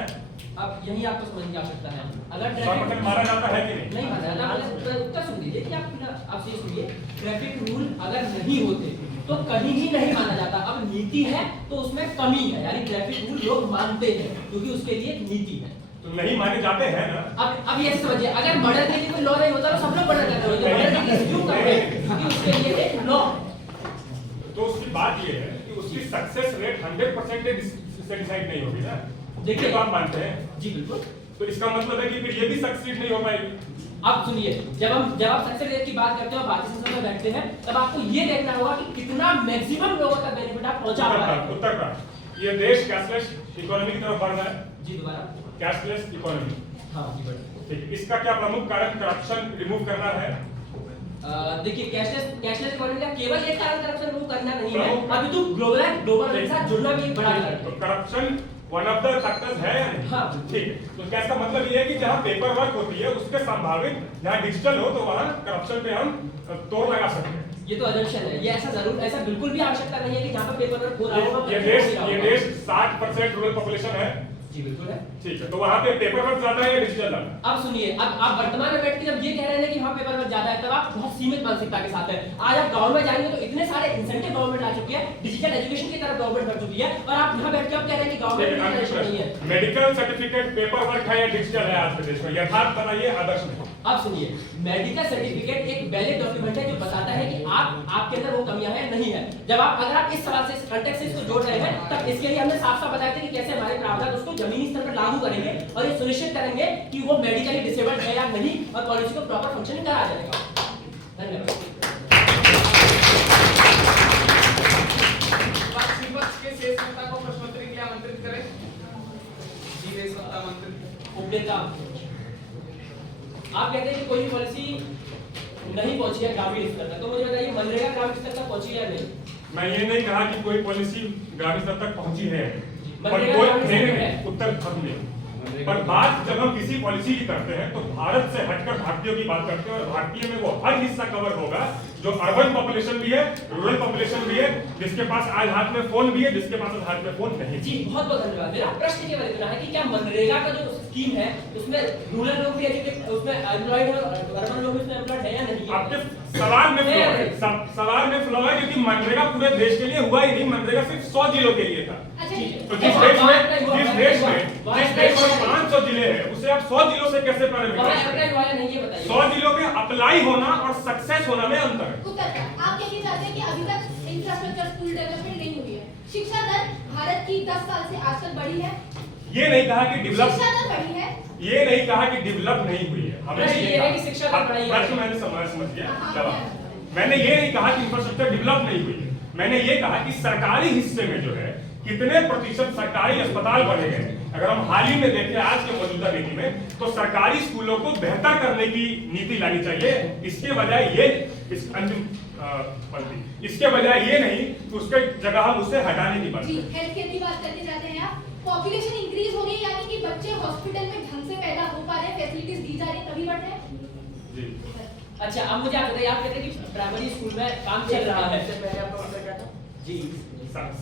अब यही आपको समझ की आवश्यकता है। अगर 100% माना जाता है कि नहीं? नहीं माना जाता, मतलब उत्तर सुन लीजिए कि आप ये सुनिए, ट्रैफिक रूल अगर नहीं होते तो कहीं ही नहीं माना जाता। अब नीति है तो उसमें कमी है, यानी ट्रैफिक रूल लोग मानते हैं क्योंकि उसके लिए नीति है। तो नहीं माने जाते हैं ना। अब ये समझिए, अगर मर्डर के लिए कोई लॉ नहीं होता तो सब लोग मर्डर करते होते, मर्डर के लिए क्यों करते हैं? क्योंकि उसके लिए एक लॉ। तो उसकी बात ये है कि उसकी सक्सेस रेट 100% से डिसाइड नहीं होगी ना। देखिए, ये बात मानते हैं? जी बिल्कुल। तो इसका मतलब है कि फिर ये भी सक्सेस नहीं हो पाएगी। अब सुनिए, जब आप सक्सेस रेट की बात करते हो, भारतीय संसद में बैठते हैं, तब आपको ये देखना होगा कि कितना मैक्सिमम लोगों तक बेनिफिट आप पहुंचा पा रहे हैं। उत्तर का ये देश कैशलेस इकोनॉमी की तरफ बढ़ रहा है। जी दोबारा। कैशलेस इकोनॉमी, हाँ जी बढ़िया। ठीक, इसका क्या प्रमुख कारण करप्शन रिमूव करना है? देखिए, कैशलेस इकोनॉमी का केवल एक कारण करप्शन रिमूव करना नहीं है, अभी तो ग्लोबल के साथ जुड़ना भी एक बड़ा कारण है। तो corruption one of the factors है या नहीं? हाँ। ठीक है, तो क्या इसका मतलब ये है कि जहाँ पेपर वर्क होती है उसके संभावित जहाँ डिजिटल हो तो वहाँ करप्शन पे हम तोड़ लगा सकते हैं। ये तो अजम्पशन है, ये ऐसा बिल्कुल भी आवश्यकता नहीं है कि जहाँ पे पेपर वर्क हो रहा होगा ये देश 60% रूरल पॉपुलेशन है। जी बिल्कुल है। ठीक है, तो वहाँ पे पेपर वर्क ज्यादा है या डिजिटल ज्यादा? अब सुनिए, अब आप वर्तमान में बैठ के जब ये कह रहे हैं कि वहाँ पेपर वर्क ज्यादा है, तब आप बहुत सीमित मानसिकता के साथ है। आज आप गांव में जाएंगे तो इतने सारे इंसेंटिव गवर्नमेंट आ चुकी है, डिजिटल एजुकेशन की तरफ गवर्नमेंट बढ़ चुकी है, और आप यहाँ बैठ के आप कह रहे हैं कि गांव में डिजिटल एजुकेशन नहीं है। मेडिकल सर्टिफिकेट पेपर वर्क है या डिजिटल है आज के देश में? यथार्थ बताइए, आदर्श में। अब सुनिए, मेडिकल सर्टिफिकेट एक वैलिड डॉक्यूमेंट है जो बताता है कि आपके अंदर वो कमियां हैं नहीं है। जब अगर आप इस सवाल से, इस कॉन्टेक्स्ट से इसको जोड़ रहे हैं, तब इसके लिए हमने साफ साफ बताया था कि कैसे हमारे प्रावधान उसको जमीनी स्तर पर लागू करेंगे और ये सुनिश्चित करेंगे कि वो मेडिकली डिसेबल्ड है या नहीं, और पॉलिसी को प्रॉपर फंक्शनिंग करा जाएगा। धन्यवाद। विपक्ष के शेष सत्ता को प्रश्नोत्तरी के लिए आमंत्रित करें। जी शेष सत्ता मंत्री उपनेता, आप कहते हैं कि कोई भी पॉलिसी नहीं पहुंची है ग्रामीण स्तर तक, तो मुझे बताइए मनरेगा ग्रामीण स्तर तक पहुंची है या नहीं? मैं ये नहीं कहा कि कोई पॉलिसी ग्रामीण स्तर तक पहुंची है, पर मनरेगा कोई ग्रामीण स्तर नहीं, है। उत्तर खत्म नहीं। पर बात जब हम किसी पॉलिसी की करते हैं तो भारत से हटकर भारतीयों की बात करते हैं, और भारतीय में वो हर हिस्सा कवर होगा जो अर्बन पॉपुलेशन भी है, रूरल पॉपुलेशन भी है, जिसके पास आज हाथ में फोन भी है, जिसके पास आज हाथ में फोन नहीं। जी बहुत बहुत धन्यवाद। मेरा प्रश्न केवल इतना है कि क्या मनरेगा का जो स्कीम है उसमें रूरल लोग भी एजुकेट, उसमें एम्प्लॉयड है, अर्बन लोग भी उसमें एम्प्लॉयड है या नहीं? आपके सवाल में फ्लॉ है, सवाल में फ्लॉ है, क्योंकि मनरेगा पूरे देश के लिए हुआ ही नहीं, मनरेगा सिर्फ 100 जिलों के लिए था। तो जिस देश में 500 जिले हैं उसे आप 100 जिलों से कैसे प्रारंभ करें? 100 जिलों में अप्लाई होना और सक्सेस होना में अंतर है। आप कहना चाहते हैं कि अभी तक इंफ्रास्ट्रक्चर स्कूल डेवलपमेंट नहीं हुई है, शिक्षा दर भारत की 10 साल से आज तक बढ़ी है? ये नहीं कहा कि डेवलप, शिक्षा दर बढ़ी है, ये नहीं कहा कि डेवलप नहीं हुई है। हमने ये है कि शिक्षा दर बढ़ी है। प्रश्न मैंने समझ गया जवाब। मैंने ये नहीं कहा कि इंफ्रास्ट्रक्चर डेवलप नहीं हुई है, मैंने ये कहा कि सरकारी हिस्से में जो है कितने प्रतिशत सरकारी अस्पताल बने गए। अगर हम हाल ही में देखें आज के मौजूदा नीति में, तो सरकारी स्कूलों को बेहतर करने की नीति लानी चाहिए। इसके बजाय ये इस अंतिम पंक्ति, इसके बजाय ये नहीं कि उसके जगह हम उसे हटाने की बात जी करें। हेल्थ केयर की बात करते जाते हैं आप। पॉपुलेशन इंक्रीज हो रही है, यानी कि बच्चे हॉस्पिटल में ढंग से पैदा हो पा रहे हैं, फैसिलिटीज दी जा रही है, तभी बढ़ रहे हैं। जी अच्छा, अब मुझे आप बताइए, आप कहते हैं कि प्राइमरी स्कूल में काम चल रहा है, इससे पहले आपका मतलब क्या था? जी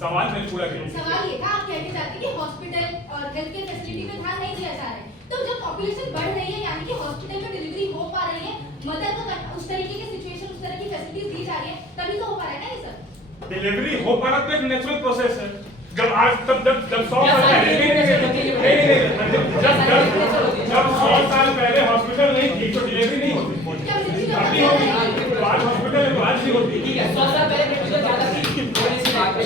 सवाल मैंने पूरा किया। सवाल ये था, आप कहते चाहते हैं कि हॉस्पिटल और हेल्थ केयर फैसिलिटी पे ध्यान नहीं दिया जा रहा है, तो जब पॉपुलेशन बढ़ रही है यानी कि हॉस्पिटल में डिलीवरी हो पा रही है, मदर को उस तरीके की सिचुएशन, उस तरह की फैसिलिटीज दी जा रही है, तभी तो हो पा रहा है ना ये सर? डिलीवरी हो पा रहा तो एक नेचुरल प्रोसेस है। जब आज जब 100 साल पहले हॉस्पिटल नहीं थी तो डिलीवरी नहीं होती, अभी होगी। आज हॉस्पिटल है तो आज भी होती। ठीक है, 100 साल पहले तो ज्यादा थी, थोड़ी सी बात है।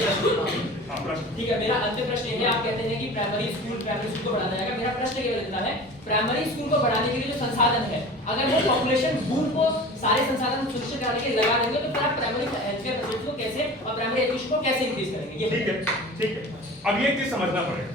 हाँ, प्रश्न। ठीक है, मेरा अंतिम प्रश्न ये है, आप कहते हैं कि प्राइमरी स्कूल को बढ़ाया जाएगा। मेरा प्रश्न केवल इतना है, प्राइमरी स्कूल को बढ़ाने के लिए जो संसाधन है, अगर वो पॉपुलेशन बूम को सारे संसाधन सुनिश्चित कराने के लिए लगा देंगे, तो फिर आप प्राइमरी हेल्थ केयर फैसिलिटी को कैसे और प्राइमरी एजुकेशन को कैसे इंक्रीज करेंगे? ये ठीक है। अब ये चीज समझना पड़ेगा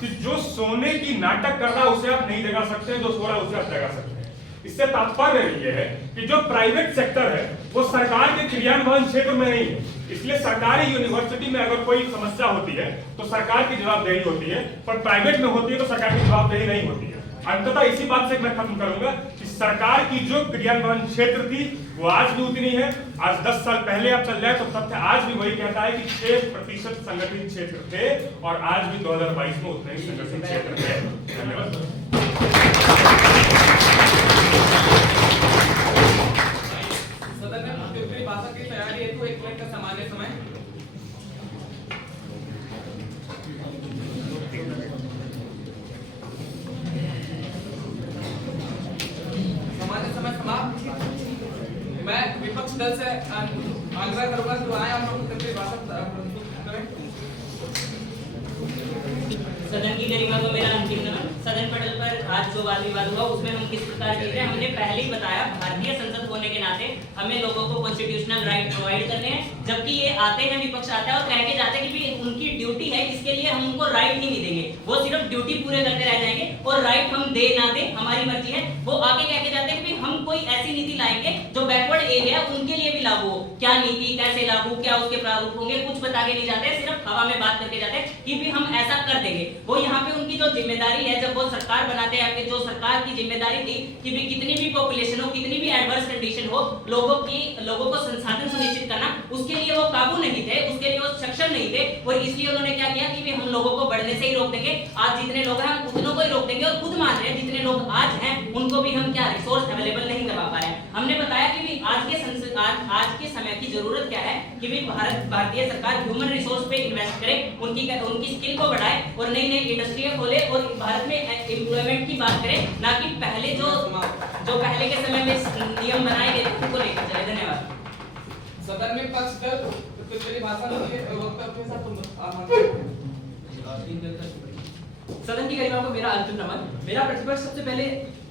कि जो सोने की नाटक कर रहा है उसे आप नहीं जगा सकते, जो सो रहा है उसे आप जगा सकते हैं। इससे तात्पर्य ये है कि जो प्राइवेट सेक्टर है वो सरकार के क्रियान्वयन क्षेत्र में नहीं है, इसलिए सरकारी यूनिवर्सिटी में अगर कोई समस्या होती है तो सरकार की जवाबदेही होती है, पर प्राइवेट में होती है तो सरकार की जवाबदेही नहीं होती है। अंततः इसी बात से मैं खत्म करूंगा कि सरकार की जो क्रियान्वयन क्षेत्र थी वो आज भी उतनी है। आज 10 साल पहले आप चल जाए तो तथ्य आज भी वही कहता है कि 6% संगठित क्षेत्र थे और आज भी 2022 में उतने ही संगठित क्षेत्र थे। धन्यवाद। सदन में प्रत्युत्तरी भाषण की तैयारी हेतु 1 मिनट का सामान्य समय। सामान्य समय समाप्त। मैं विपक्ष दल से आग्रह करूंगा जो आए हम लोग प्रत्युत्तरी भाषण करें। सदन की गरिमा को मेरा अंतिम नमन। सदन पटल पर आज जो वाद विवाद हुआ उसमें हम किस प्रकार जीते हैं हमने पहले ही बताया। भारतीय संसद होने के नाते हमें लोगों को कॉन्स्टिट्यूशनल राइट प्रोवाइड करने हैं, जबकि ये आते हैं विपक्ष आता है और कह के जाते हैं कि भी उनकी ड्यूटी है, इसके लिए हम उनको राइट ही नहीं देंगे, वो सिर्फ ड्यूटी पूरे करके रह जाएंगे और राइट हम दे ना दे हमारी मर्जी है। वो आके कह के जाते हैं कि हम कोई ऐसी नीति लाएंगे जो बैकवर्ड एरिया उनके लिए भी लागू हो। क्या नीति, कैसे लागू, क्या उसके प्रारूप होंगे, कुछ बता के नहीं जाते, सिर्फ हवा में बात करके जाते हैं कि भी हम ऐसा कर देंगे। वो यहाँ पे उनकी जो जिम्मेदारी है, जब वो सरकार बनाते हैं कि जो सरकार की जिम्मेदारी थी कि भी कितनी भी पॉपुलेशन हो, कितनी भी एडवर्स कंडीशन हो, लोगों को संसाधन सुनिश्चित करना, उसके लिए वो काबू नहीं थे, उसके लिए वो सक्षम नहीं थे और इसलिए उन्होंने क्या किया कि भी हम लोगों को बढ़ने से ही रोक देंगे। आज जितने लोग हैं हम उतनों को ही रोक देंगे और खुद मान रहे हैं जितने लोग आज हैं उनको भी हम क्या रिसोर्स अवेलेबल नहीं करवा पा रहे हैं। हमने बताया कि भी आज के समय की जरूरत क्या है कि भी भारतीय सरकार ह्यूमन रिसोर्स पे इन्वेस्ट करे, उनकी स्किल को बढ़ाए और नई नई इंडस्ट्रियां खोले और भारत में एम्प्लॉयमेंट की बात करें, ना कि पहले जो पहले के समय में नियम बनाए गए थे उनको लेकर चले। धन्यवाद। सदन में पक्ष दल प्रत्युत्तरी भाषण के वक्तव्य के साथ सदन की गरिमा को मेरा अंतिम नमन। मेरा प्रतिपक्ष सबसे पहले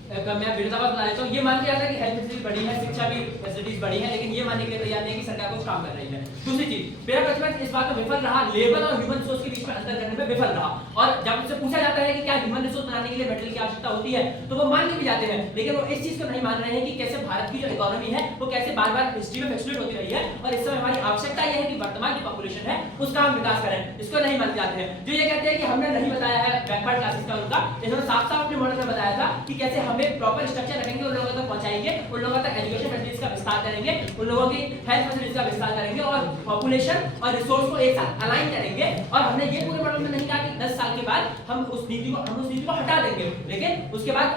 मैं विरोधाभास बता देता हूँ। ये मान के आता है कि हेल्थ फैसिलिटी बढ़ी है, शिक्षा भी फैसिलिटीज बढ़ी है, लेकिन ये मानने के लिए तैयार नहीं है कि सरकार कुछ काम कर रही है। दूसरी चीज, मेरा प्रतिपक्ष इस बात में विफल रहा, लेबर और ह्यूमन रिसोर्स के बीच में अंतर करने में विफल रहा। और जब उससे पूछा जाता है कि क्या ह्यूमन रिसोर्स बनाने के लिए मेटेरियल की आवश्यकता होती है तो वो मान भी जाते हैं, लेकिन वो इस चीज को नहीं मान रहे हैं कि कैसे भारत की जो इकोनॉमी है वो कैसे बार बार हिस्ट्री में फ्लक्चुएट होती रही है और इस समय हमारी आवश्यकता यह है कि वर्तमान की पॉपुलेशन है उसका हम विकास करें। इसको नहीं मान जाते हैं। जो ये कहते हैं कि हमने नहीं बताया है बैकवर्ड क्लासेस का उनका, इन्होंने साफ साफ अपने मॉडल में बताया था कि कैसे हमें प्रॉपर स्ट्रक्चर रखेंगे, उन लोगों तक पहुंचाएंगे, उन लोगों तक एजुकेशन फैसिलिटीज का विस्तार करेंगे, उन लोगों की हेल्थ फैसिलिटीज का विस्तार करेंगे और पॉपुलेशन और रिसोर्स को एक साथ अलाइन करेंगे। और हमने ये पूरे मॉडल में नहीं कहा कि 10 साल के बाद हम उस नीति को हटा देंगे, लेकिन उसके बाद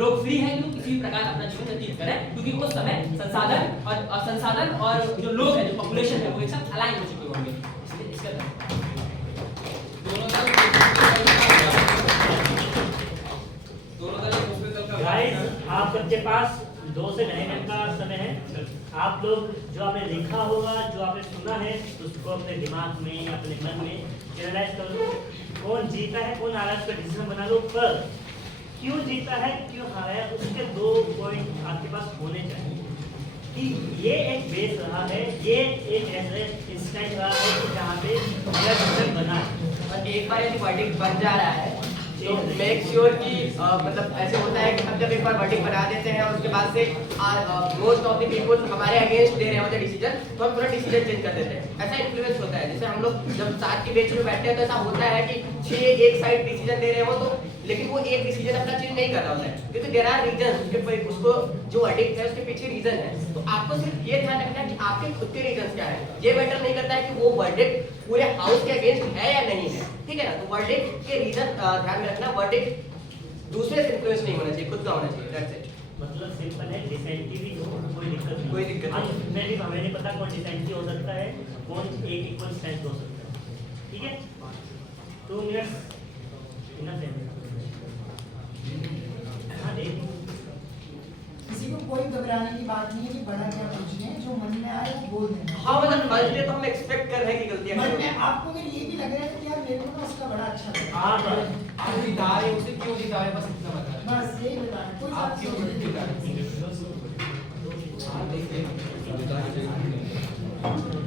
लोग फ्री हैं कि किसी भी प्रकार अपना जीवन व्यतीत करें, क्योंकि उस समय संसाधन और जो लोग हैं, जो पॉपुलेशन है वो एक साथ अलाइन हो चुके होंगे। गाइस, आप सबके पास 2 से ढाई मिनट का समय है। आप लोग जो आपने लिखा होगा, जो आपने सुना है, उसको अपने दिमाग में, अपने मन में जनरलाइज कर लो। कौन जीता है, कौन हारा, इसका डिसीजन बना लो। पर क्यों जीता है, क्यों हारा है, उसके 2 पॉइंट आपके पास होने चाहिए कि ये एक बेस रहा है, ये एक ऐसे इंस्टेंट रहा है कि जहाँ पे मेरा डिसीजन बना है और एक बार यदि वर्डिक्ट बन जा रहा है तो मेक श्योर कि मतलब ऐसे होता है कि हम जब एक बार वर्डिक्ट बना देते हैं और उसके बाद से मोस्ट ऑफ द पीपल हमारे अगेंस्ट दे रहे होते हैं डिसीजन, तो हम पूरा डिसीजन चेंज कर देते हैं। ऐसा इन्फ्लुएंस होता है। जैसे हम लोग जब साथ के बेंच में बैठते हैं तो ऐसा होता है कि 6 एक साइड डिसीजन दे रहे हो तो, लेकिन वो एक डिसीजन अपना चेंज नहीं कर रहा होता है, क्योंकि देयर आर रीजन, उसको जो वर्डिक्ट है उसके पीछे रीजन है। तो आपको सिर्फ ये ध्यान रखना है कि आपके खुद के रीजन क्या है। ये मैटर नहीं करता है कि वो वर्डिक्ट पूरे हाउस के अगेंस्ट है या नहीं है, ठीक है ना। तो वर्डिक्ट के रीजन ध्यान में रखना, वर्डिक्ट दूसरे से इन्फ्लुएंस नहीं होना चाहिए, खुद का होना चाहिए। That's it. मतलब सिंपल है, डिसेंटी भी हो, कोई दिक्कत नहीं, कोई दिक्कत नहीं। मैं भी हमें नहीं पता कौन डिसेंटी हो सकता है, कौन एक इक्वल स्टैंड हो सकता है, ठीक है। 2 मिनट्स इनफ है। हाँ, किसी को कोई घबराने की बात नहीं है कि बड़ा क्या पूछने, जो मन में आए वो बोल देना। हाँ, मतलब फर्स्ट डे तो हम एक्सपेक्ट कर रहे हैं कि गलतियां मन करेंगे। में आपको अगर ये भी लग रहा है कि यार मेरे को ना उसका बड़ा अच्छा लगा, आप जिता रहे हो, उसे क्यों जिता रहे हो, बस इतना बता रहे बस यही बता रहे, कोई आप क्यों बात जिता रहे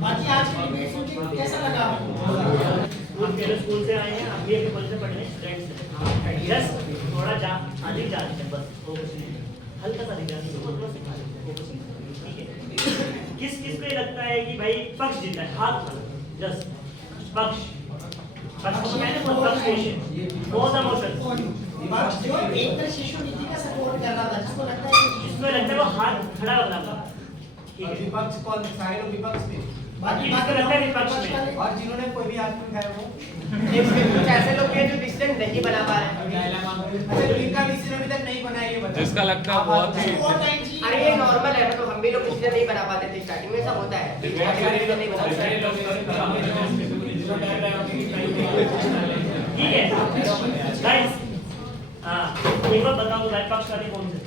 बाकी आज की डिबेट सुन के कैसा लगा आपको? स्कूल से आए हैं, आप भी अपने कॉलेज से पढ़ने स्टूडेंट्स हैं, जस्ट थोड़ा अधिक जानते हैं, बस वो कुछ नहीं, हल्का सा अधिक जानते हैं, वो सिखा देते हैं, वो कुछ नहीं, ठीक है। किस किस को ये लगता है कि भाई पक्ष जीता है, हाथ जस्ट पक्ष, पक्ष को मैंने बहुत पक्ष बहुत इमोशन विपक्ष जो एक तरह शिशु नीति का सपोर्ट कर रहा था, जिसको लगता है कि इसमें लगता है वो हाथ खड़ा होना था। ठीक है। विपक्ष कौन सारे लोग विपक्ष में बाकी इसको लगता है विपक्ष में। और जिन्होंने कोई भी हाथ नहीं उठाया वो इसमें कुछ ऐसे लोग हैं जो डिसीजन नहीं बना पा रहे हैं। अच्छा इनका डिसीजन अभी तक नहीं बना है, ये बताओ। जिसका लगता है बहुत ही अरे ये नॉर्मल है, मतलब हम भी लोग डिसीजन नहीं बना पाते थे स्टार्टिंग में, सब होता है डिसीजन नहीं बना पाते। ठीक है गाइस, एक बार बताओ भाई पक्ष वाले कौन से?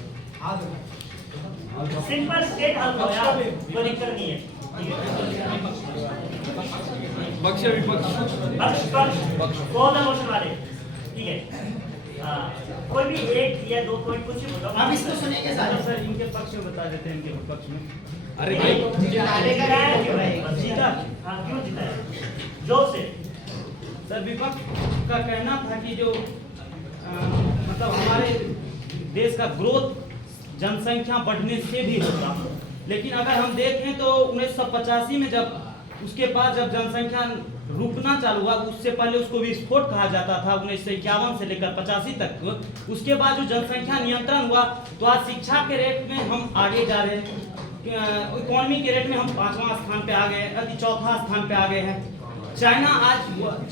सिंपल स्टेट हल हो यार, कोई दिक्कत नहीं है। पक्ष विपक्ष पक्ष फॉर द मोशन वाले। ठीक है, कोई भी एक या दो पॉइंट कुछ भी बोलो। आप इसको सुनेंगे सारे। सर इनके पक्ष में बता देते हैं, इनके विपक्ष में। अरे भाई जिताने का रीजन क्यों है? जीता, हाँ क्यों जीता है? जोर से। सर विपक्ष का कहना था कि जो मतलब हमारे देश का ग्रोथ जनसंख्या बढ़ने से भी होगा, लेकिन अगर हम देखें तो 1985 में जब उसके बाद जब जनसंख्या रुकना चालू हुआ, उससे पहले उसको विस्फोट कहा जाता था 1951 से लेकर 85 तक। उसके बाद जो जनसंख्या नियंत्रण हुआ तो आज शिक्षा के रेट में हम आगे जा रहे हैं, इकोनॉमी के रेट में हम 5वां स्थान पे आ गए, अभी 4था स्थान पे आ गए हैं। चाइना आज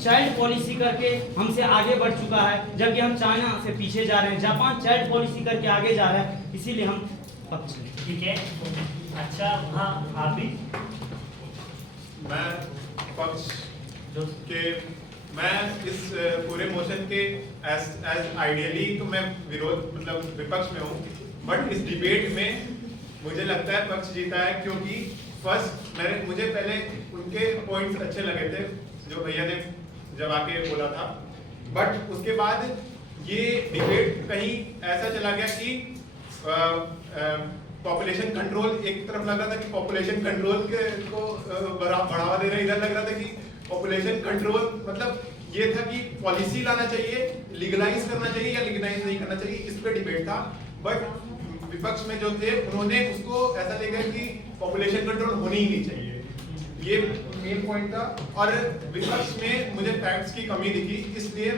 चाइल्ड पॉलिसी करके हमसे आगे बढ़ चुका है, जबकि हम चाइना से पीछे जा रहे हैं। जापान चाइल्ड पॉलिसी करके आगे जा रहा है, इसीलिए हम पक्ष में। ठीक है, अच्छा हाँ आप भी। मैं पक्ष के, मैं इस पूरे मोशन के एज आइडियली तो मैं विरोध मतलब विपक्ष में हूँ, बट इस डिबेट में मुझे लगता है पक्ष जीता है, क्योंकि फर्स्ट मुझे पहले उनके पॉइंट्स अच्छे लगे थे जो भैया ने जब आके बोला था, बट उसके बाद ये डिबेट कहीं ऐसा चला गया कि पॉपुलेशन कंट्रोल, एक तरफ लग रहा था कि पॉपुलेशन कंट्रोल को बढ़ावा दे रहे हैं, इधर लग रहा था कि पॉपुलेशन कंट्रोल मतलब ये था कि पॉलिसी लाना चाहिए, लीगलाइज करना चाहिए या लीगलाइज नहीं करना चाहिए, इस पे डिबेट था। बट विपक्ष में जो थे उन्होंने उसको ऐसा ले गया कि पॉपुलेशन कंट्रोल होनी ही नहीं चाहिए, ये मेन पॉइंट था। और विपक्ष में मुझे फैक्ट्स की कमी दिखी, इसलिए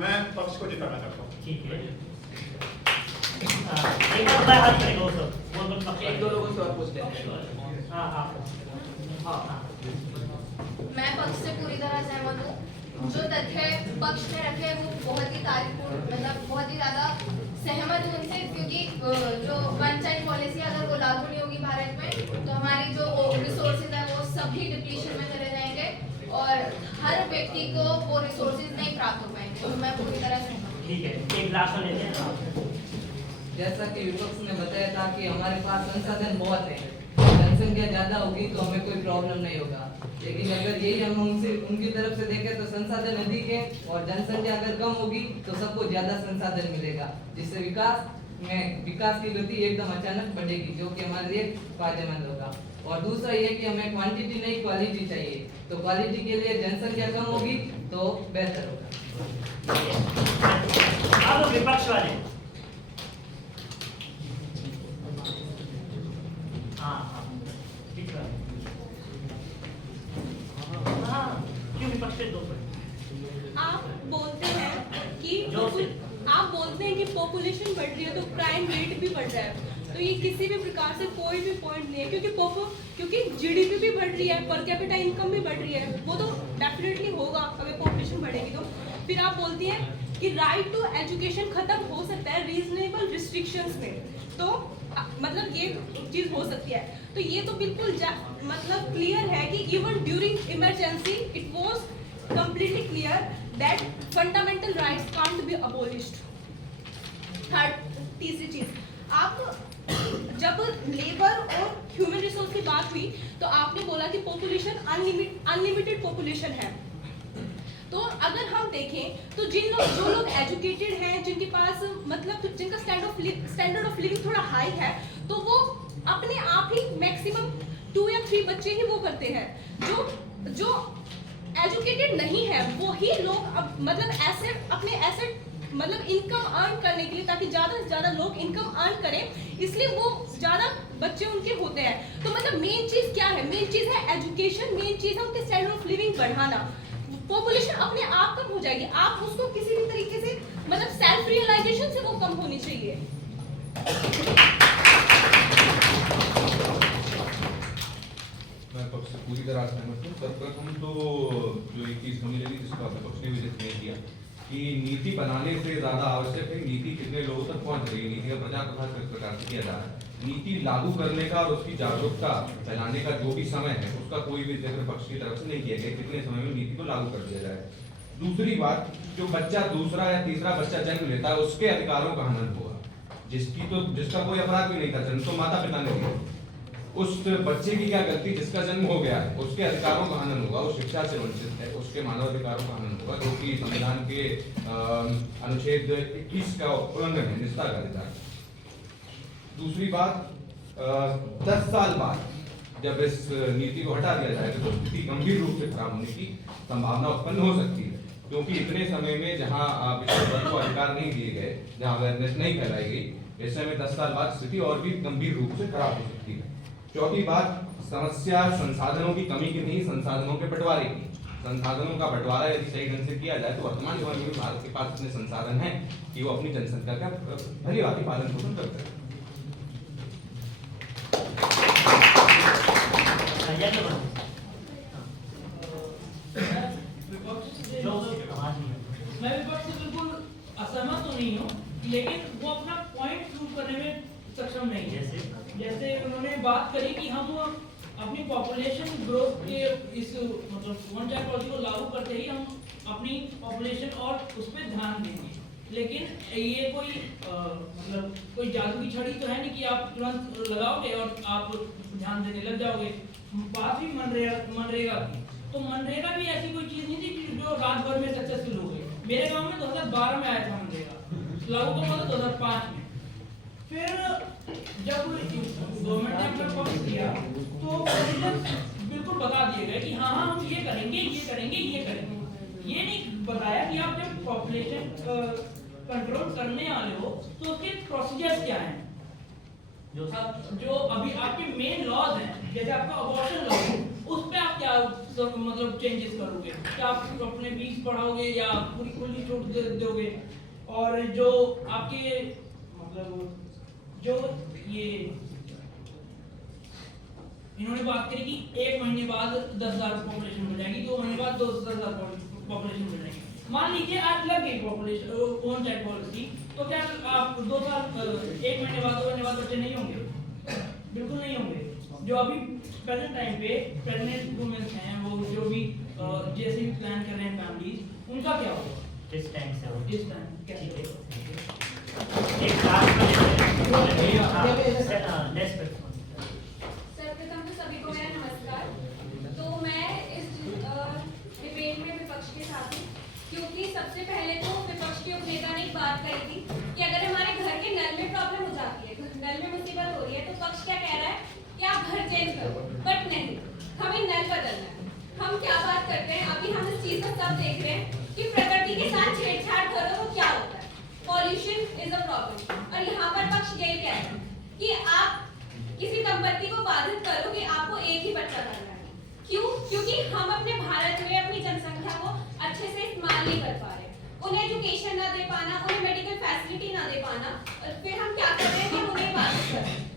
मैं पक्ष को जिताना चाहता हूँ। ठीक है, एक बार मैं हाथ करेगा वो सब, बोल एक दो लोगों से और पूछ लेते हैं। हाँ हाँ मैं पक्ष से पूरी तरह सहमत हूँ। जो तथ्य पक्ष में रखे वो बहुत ही तारीफपूर्ण, मतलब बहुत ही ज्यादा सहमत हूँ उनसे, क्योंकि जो वन चाइल्ड पॉलिसी अगर वो लागू नहीं होगी भारत में तो हमारी जो रिसोर्सेज है वो सभी डिप्लीशन में चले जाएंगे और हर व्यक्ति को वो रिसोर्सेज नहीं प्राप्त हो पाएंगे। तो मैं पूरी तरह सहमत हूँ। ठीक है, एक लास्ट वन लेते हैं। जैसा कि विपक्ष ने बताया था कि हमारे पास संसाधन बहुत है, जनसंख्या ज्यादा होगी तो हमें कोई प्रॉब्लम नहीं होगा, लेकिन अगर यही हम उनकी तरफ से देखें तो संसाधन अधिक है और जनसंख्या अगर कम होगी तो सबको ज्यादा संसाधन मिलेगा, जिससे विकास की गति एकदम अचानक बढ़ेगी, जो कि हमारे लिए फायदेमंद होगा। और दूसरा ये कि हमें क्वांटिटी नहीं क्वालिटी चाहिए, तो क्वालिटी के लिए जनसंख्या कम होगी तो बेहतर होगा। अब विपक्ष वाले। आप बोलते हैं कि पॉपुलेशन बढ़ रही है तो क्राइम रेट भी बढ़ रहा है, तो ये किसी भी प्रकार से कोई भी पॉइंट नहीं है, क्योंकि जीडीपी भी बढ़ रही है, पर कैपिटा इनकम भी बढ़ रही है, वो तो डेफिनेटली होगा अगर पॉपुलेशन बढ़ेगी तो। फिर आप बोलती हैं कि राइट टू एजुकेशन खत्म हो सकता है रीजनेबल रिस्ट्रिक्शंस में, तो मतलब ये चीज हो सकती है, तो ये तो बिल्कुल मतलब क्लियर है कि even during emergency it was completely clear that fundamental rights can't be abolished। तीसरी चीज, आप जब लेबर और ह्यूमन रिसोर्स की बात हुई तो आपने बोला कि पॉपुलेशन अनलिमिटेड पॉपुलेशन है, तो अगर हम देखें तो जो लोग एजुकेटेड हैं, जिनके पास मतलब जिनका स्टैंडर्ड ऑफ लिविंग थोड़ा हाई है, तो वो अपने आप ही मैक्सिमम 2 या 3 बच्चे ही वो करते हैं। जो एजुकेटेड नहीं है वो ही लोग मतलब अपने एसेट मतलब इनकम अर्न करने के लिए, ताकि ज्यादा से ज्यादा लोग इनकम अर्न करें, इसलिए वो ज्यादा बच्चे उनके होते हैं। तो मतलब मेन चीज क्या है? मेन चीज है एजुकेशन, मेन चीज है उनके स्टैंडर्ड ऑफ लिविंग बढ़ाना। पॉपुलेशन अपने आप कम हो जाएगी, आप उसको किसी भी तरीके से मतलब सेल्फ रियलाइजेशन से वो कम होनी चाहिए। मैं पक्ष से पूरी तरह सहमत हूँ। सर्वप्रथम तो जो एक चीज समझ लेगी जिसका पक्ष ने भी जिक्र किया कि नीति बनाने से ज्यादा आवश्यक है नीति कितने लोगों तक पहुंच रही है, नीति का प्रचार प्रसार किस प्रकार से किया जा रहा है। नीति लागू करने का और उसकी जागरूकता फैलाने का जो भी समय है उसका कोई भी जिक्र पक्ष की तरफ से नहीं किया गया कितने समय में नीति को लागू कर दिया जाए। दूसरी बात, जो बच्चा दूसरा या तीसरा बच्चा जन्म लेता है उसके अधिकारों का हनन होगा, जिसका कोई अपराध भी नहीं था, जन्म तो माता पिता ने दिया। उस बच्चे की क्या गलती जिसका जन्म हो गया है उसके अधिकारों का हनन होगा, वो शिक्षा से वंचित है, उसके मानवाधिकारों का हनन होगा जो कि संविधान के अनुच्छेद 21 का उल्लंघन है, निजता का अधिकार। दूसरी बात, 10 साल बाद जब इस नीति को हटा दिया जाएगा तो स्थिति गंभीर रूप से खराब होने की संभावना उत्पन्न हो सकती है, क्योंकि इतने समय में जहां को अधिकार नहीं दिए गए, जहां अवेयरनेस नहीं फैलाई गई, ऐसे में 10 साल बाद स्थिति और भी गंभीर रूप से खराब हो सकती है। चौथी बात, समस्या संसाधनों की कमी की नहीं, संसाधनों के बंटवारे की। संसाधनों का बंटवारा यदि सही ढंग से किया जाए तो वर्तमान समय में भारत के पास इतने संसाधन हैं कि वो अपनी जनसंख्या का भलीभांति पालन पोषण कर सकते हैं। मैं विपक्ष से बिल्कुल असहमत तो नहीं हूँ, लेकिन वो अपना पॉइंट प्रूव करने में सक्षम नहीं है। जैसे उन्होंने बात करी कि हम अपनी पॉपुलेशन ग्रोथ के इस मतलब वन चाइल्ड पॉलिसी को लागू करते ही हम अपनी पॉपुलेशन और उस पर ध्यान देंगे, लेकिन ये कोई मतलब कोई जादू की छड़ी तो है नहीं कि आप तुरंत लगाओगे और आप ध्यान देने लग जाओगे। बात भी मनरेगा की, तो मनरेगा भी ऐसी कोई चीज नहीं थी कि जो रात भर में सक्सेसफुल हो गई। मेरे गांव में 2012 में आया था मनरेगा, लागू हुआ था 2005 में। फिर जब गवर्नमेंट ने अपना पक्ष दिया तो बिल्कुल बता दिए गए कि हाँ हम ये करेंगे ये करेंगे ये करेंगे। ये नहीं बताया कि आप जब पॉपुलेशन कंट्रोल करने वाले हो तो उसके प्रोसीजर्स क्या हैं। जो अभी आपके मेन लॉज हैं, जैसे आपका अबॉर्शन लॉ है, उस पे आप क्या मतलब चेंजेस करोगे? क्या आप अपने फीस बढ़ाओगे या पूरी खुली छूट दोगे? और जो आपके मतलब जो ये इन्होंने बात करी कि 1 महीने बाद 10,000 पॉपुलेशन बढ़ जाएगी, 2 महीने बाद 10,000 पॉपुलेशन बढ़ जाएगी। मान लीजिए आज लग गई पॉपुलेशन वन चाइल्ड पॉलिसी, तो क्या आप 2 साल 1 महीने बाद 2 महीने बाद बच्चे नहीं होंगे? बिल्कुल नहीं होंगे। जो अभी प्रेजेंट टाइम पे प्रेग्नेंट वुमेन्स हैं, वो जो भी जैसे भी प्लान कर रहे हैं फैमिलीज, उनका क्या होगा? इस टाइम से हो, इस टाइम कैसे एक साथ सर्वप्रथम तो सभी को मेरा नमस्कार। तो मैं इस डिबेट में विपक्ष के साथ हूँ, क्योंकि सबसे पहले तो विपक्ष के उपनेता ने एक बात कही थी कि अगर हमारे घर के नल में प्रॉब्लम हो जाती है, नल में मुसीबत हो रही है, तो पक्ष क्या कह रहा है कि आप घर चेंज करो, बट नहीं, हमें नल बदलना है। हम क्या बात करते हैं, अभी हम इस चीज को सब देख रहे हैं कि प्रकृति के साथ छेड़छाड़ करो तो क्या होता है, पॉल्यूशन इज अ प्रॉब्लम। और यहाँ पर पक्ष यही कह रहा है कि आप किसी दंपति को बाधित करो कि आपको एक ही बच्चा करना है। क्यों? क्योंकि हम अपने भारत में अपनी जनसंख्या को अच्छे से इस्तेमाल नहीं कर पा रहे, उन्हें एजुकेशन ना दे पाना, उन्हें मेडिकल फैसिलिटी ना दे पाना, और फिर हम क्या कर रहे हैं कि उन्हें बाधित कर रहे हैं।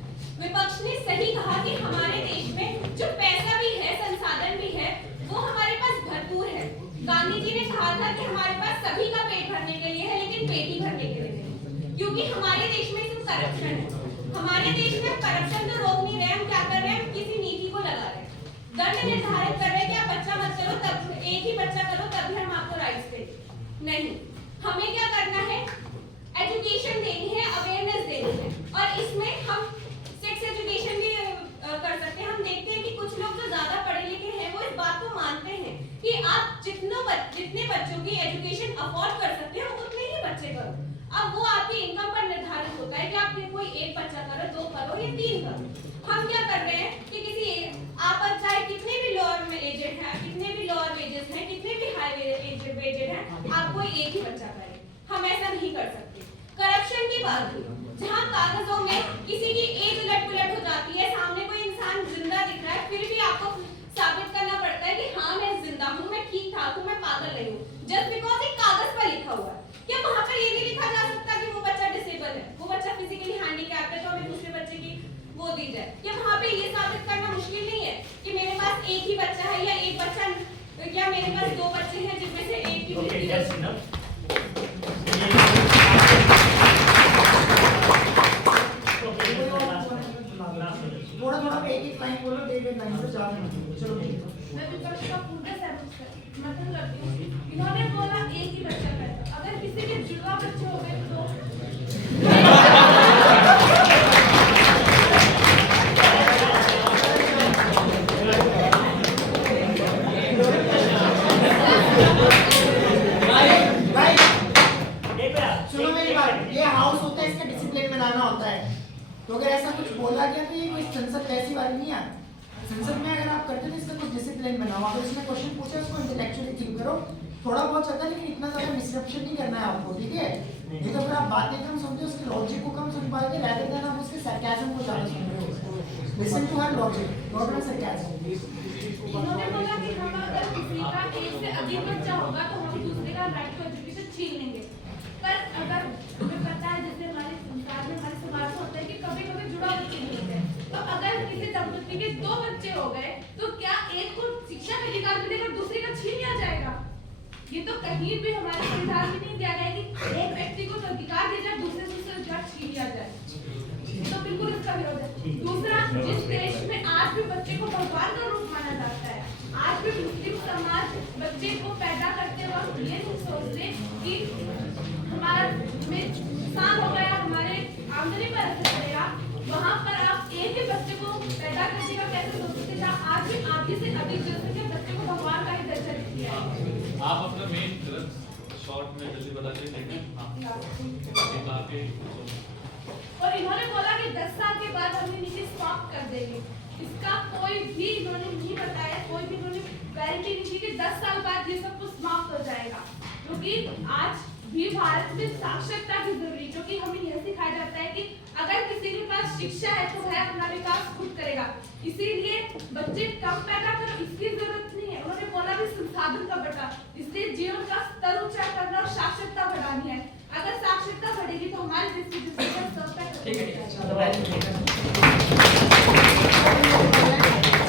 विपक्ष ने सही कहा कि हमारे देश में जो पैसा भी है, संसाधन भी है, वो हमारे पास भरपूर है। गांधी जी ने कहा था कि हमारे पास सभी का पेट भरने के लिए है, लेकिन पेट ही भरने के लिए नहीं, क्योंकि हमारे देश में सिर्फ करप्शन है। हमारे देश में करप्शन तो रोक नहीं रहे, हम क्या कर रहे हैं, हम किसी नीति को लगा रहे हैं, दंड निर्धारित कर रहे हैं कि आप बच्चा मत करो, तब एक ही बच्चा करो तभी हम आपको राइट्स देंगे। नहीं, हमें क्या करना है, एजुकेशन देनी है, अवेयरनेस देनी है, और इसमें हम सेक्स एजुकेशन भी कर सकते हैं। हम देखते हैं कि कुछ लोग जो ज्यादा पढ़े लिखे हैं वो इस बात को मानते हैं कि आप जितने बच्चों की एजुकेशन अफोर्ड कर सकते हो उतने ही बच्चे करो। अब वो आपकी इनकम पर निर्धारित होता है कि आप कोई 1 बच्चा करो, 2 करो या 3 करो। हम क्या कर रहे हैं कि आप चाहे कितने भी लोअर में एजेड हैं, कितने भी लोअर वेजेस हैं, कितने भी हाई वेजेड हैं, आप कोई एक ही बच्चा करें। हम ऐसा नहीं कर सकते। करप्शन की बात हुई, जहाँ कागजों में किसी की एज उलट पुलट हो जाती है, सामने कोई इंसान जिंदा दिख रहा है, फिर भी आपको साबित करना पड़ता है कि हाँ मैं जिंदा हूँ, मैं ठीक ठाक हूँ, मैं पागल नहीं हूँ, जस्ट बिकॉज एक कागज पर लिखा हुआ है। क्या वहाँ पर ये भी मेरे पास 2 बच्चे हैं जिनमें से एक की ओके, मृत्यु दैट्स हो इनफ। थोड़ा थोड़ा एक एक लाइन बोलो, डेढ़ लाइन से ज्यादा मत बोलो। चलो ठीक है। मैं विपक्ष का पूरा समर्थन करती हूँ। इन्होंने बोला एक ही बच्चा पैदा, अगर किसी के जुड़वा बच्चे हो गए तो सुनो मेरी बात, ये हाउस होता है, इसका डिसिप्लिन बनाना होता है। तो अगर ऐसा कुछ बोला गया तो ये कोई संसद वैसी वाली नहीं है। संसद में अगर आप करते तो इसका कुछ डिसिप्लिन बनाओ। अगर इसमें क्वेश्चन पूछा उसको इंटेलेक्चुअली थिंक करो, थोड़ा बहुत चलता है लेकिन इतना ज्यादा डिस्ट्रप्शन नहीं करना है आपको, ठीक है? नहीं तो अगर आप बातें कम सुनते हो, उसके लॉजिक को कम सुन पाएंगे, rather than आप उसके sarcasm को ज्यादा सुन रहे हो। Listen to her logic, not her sarcasm. इन्होंने बोला कि हम अगर किसी का एक से अधिक बच्चा होगा तो हम दूसरे का राइट टू एजुकेशन छीन लेंगे। पर अगर हमें पता है जैसे हमारे संसार में हमारे समाज में होता है कि कभी कभी जुड़ा बच्चे नहीं होते हैं, तो अगर किसी दंपति के 2 बच्चे हो गए तो क्या एक को शिक्षा का अधिकार मिलेगा और दूसरे का छीन लिया जाएगा? ये तो कहीं भी हमारे संविधान में नहीं दिया गया है कि एक व्यक्ति को अधिकार दिया जाए, दूसरे से अधिकार छीन लिया जाए। तो बिल्कुल इसका विरोध है। दूसरा, जिस देश में आज भी बच्चे को भगवान का रूप माना जाता है, आज भी मुस्लिम समाज बच्चे को पैदा करते वक्त ये नहीं सोचते कि हमारा नुकसान हो गया, हमारे आमदनी पर असर पड़ेगा, वहाँ पर आप एक ही बच्चे को पैदा करने का कैसे सोचते? जहाँ आज भी आधी से अधिक जनसंख्या बच्चे को भगवान का ही दर्जा देती है। आप अपना मेन शॉर्ट में जल्दी बता दीजिए। और इन्होंने बोला कि 10 साल के बाद हम ये नीति समाप्त कर देंगे। इसका कोई भी इन्होंने नहीं बताया, कोई भी इन्होंने गारंटी नहीं दी कि 10 साल बाद ये सब कुछ समाप्त हो जाएगा। क्योंकि आज भी भारत में साक्षरता की जरूरी, क्योंकि हमें यह सिखाया जाता है कि अगर किसी के पास शिक्षा है तो वह अपना विकास खुद करेगा। इसीलिए बच्चे कम पैदा करो, इसकी जरूरत नहीं है। उन्होंने बोला भी संसाधन का बटा, इसलिए जीवन का स्तर ऊंचा करना और साक्षरता बढ़ानी है। अगर साक्षरता बढ़ेगी तो हमारे देश की जनसंख्या स्तर तक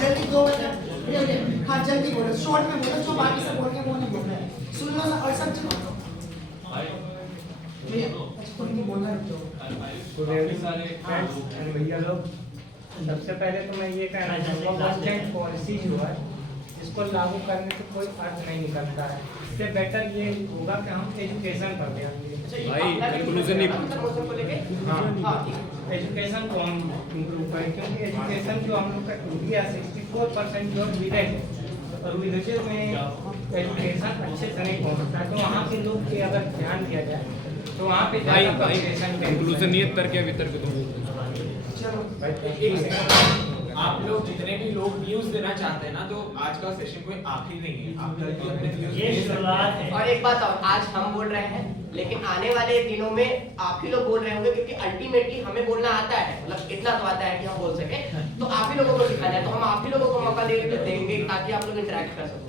जल्दी 2 मिनट, हाँ जल्दी बोलो, शॉर्ट में बोलो, जो बाकी सब बोल रहे हैं वो नहीं बोलना है। सुन लो ना और सब चलो। भैया लोग, सबसे पहले तो मैं ये कहना चाहूँगा वन पॉलिसी जो है इसको लागू करने से कोई अर्थ नहीं निकलता है। इससे बेटर ये होगा कि हम एजुकेशन पर ध्यान दें। एजुकेशन को हम इम्प्रूव करें, क्योंकि एजुकेशन जो हम लोग का इंडिया 64% जो विलेज है और विलेजेस में एजुकेशन अच्छे से नहीं पहुँचता है। तो वहाँ के लोग के अगर ध्यान दिया जाए तो वहाँ पे इंक्लूजन नियत करके वितर्क तो आप लोग जितने भी लोग न्यूज़ देना चाहते हैं ना, तो आज का सेशन कोई आखिरी नहीं है। आप जल्दी अपने व्यूज दे सकते हैं। और एक बात और, आज हम बोल रहे हैं लेकिन आने वाले दिनों में आप ही लोग बोल रहे होंगे, क्योंकि अल्टीमेटली हमें बोलना आता है, मतलब इतना तो आता है कि हम बोल सके, तो आप ही लोगों को सिखाना है। तो हम आप ही लोगों को मौका देंगे ताकि आप लोग इंटरेक्ट कर सको।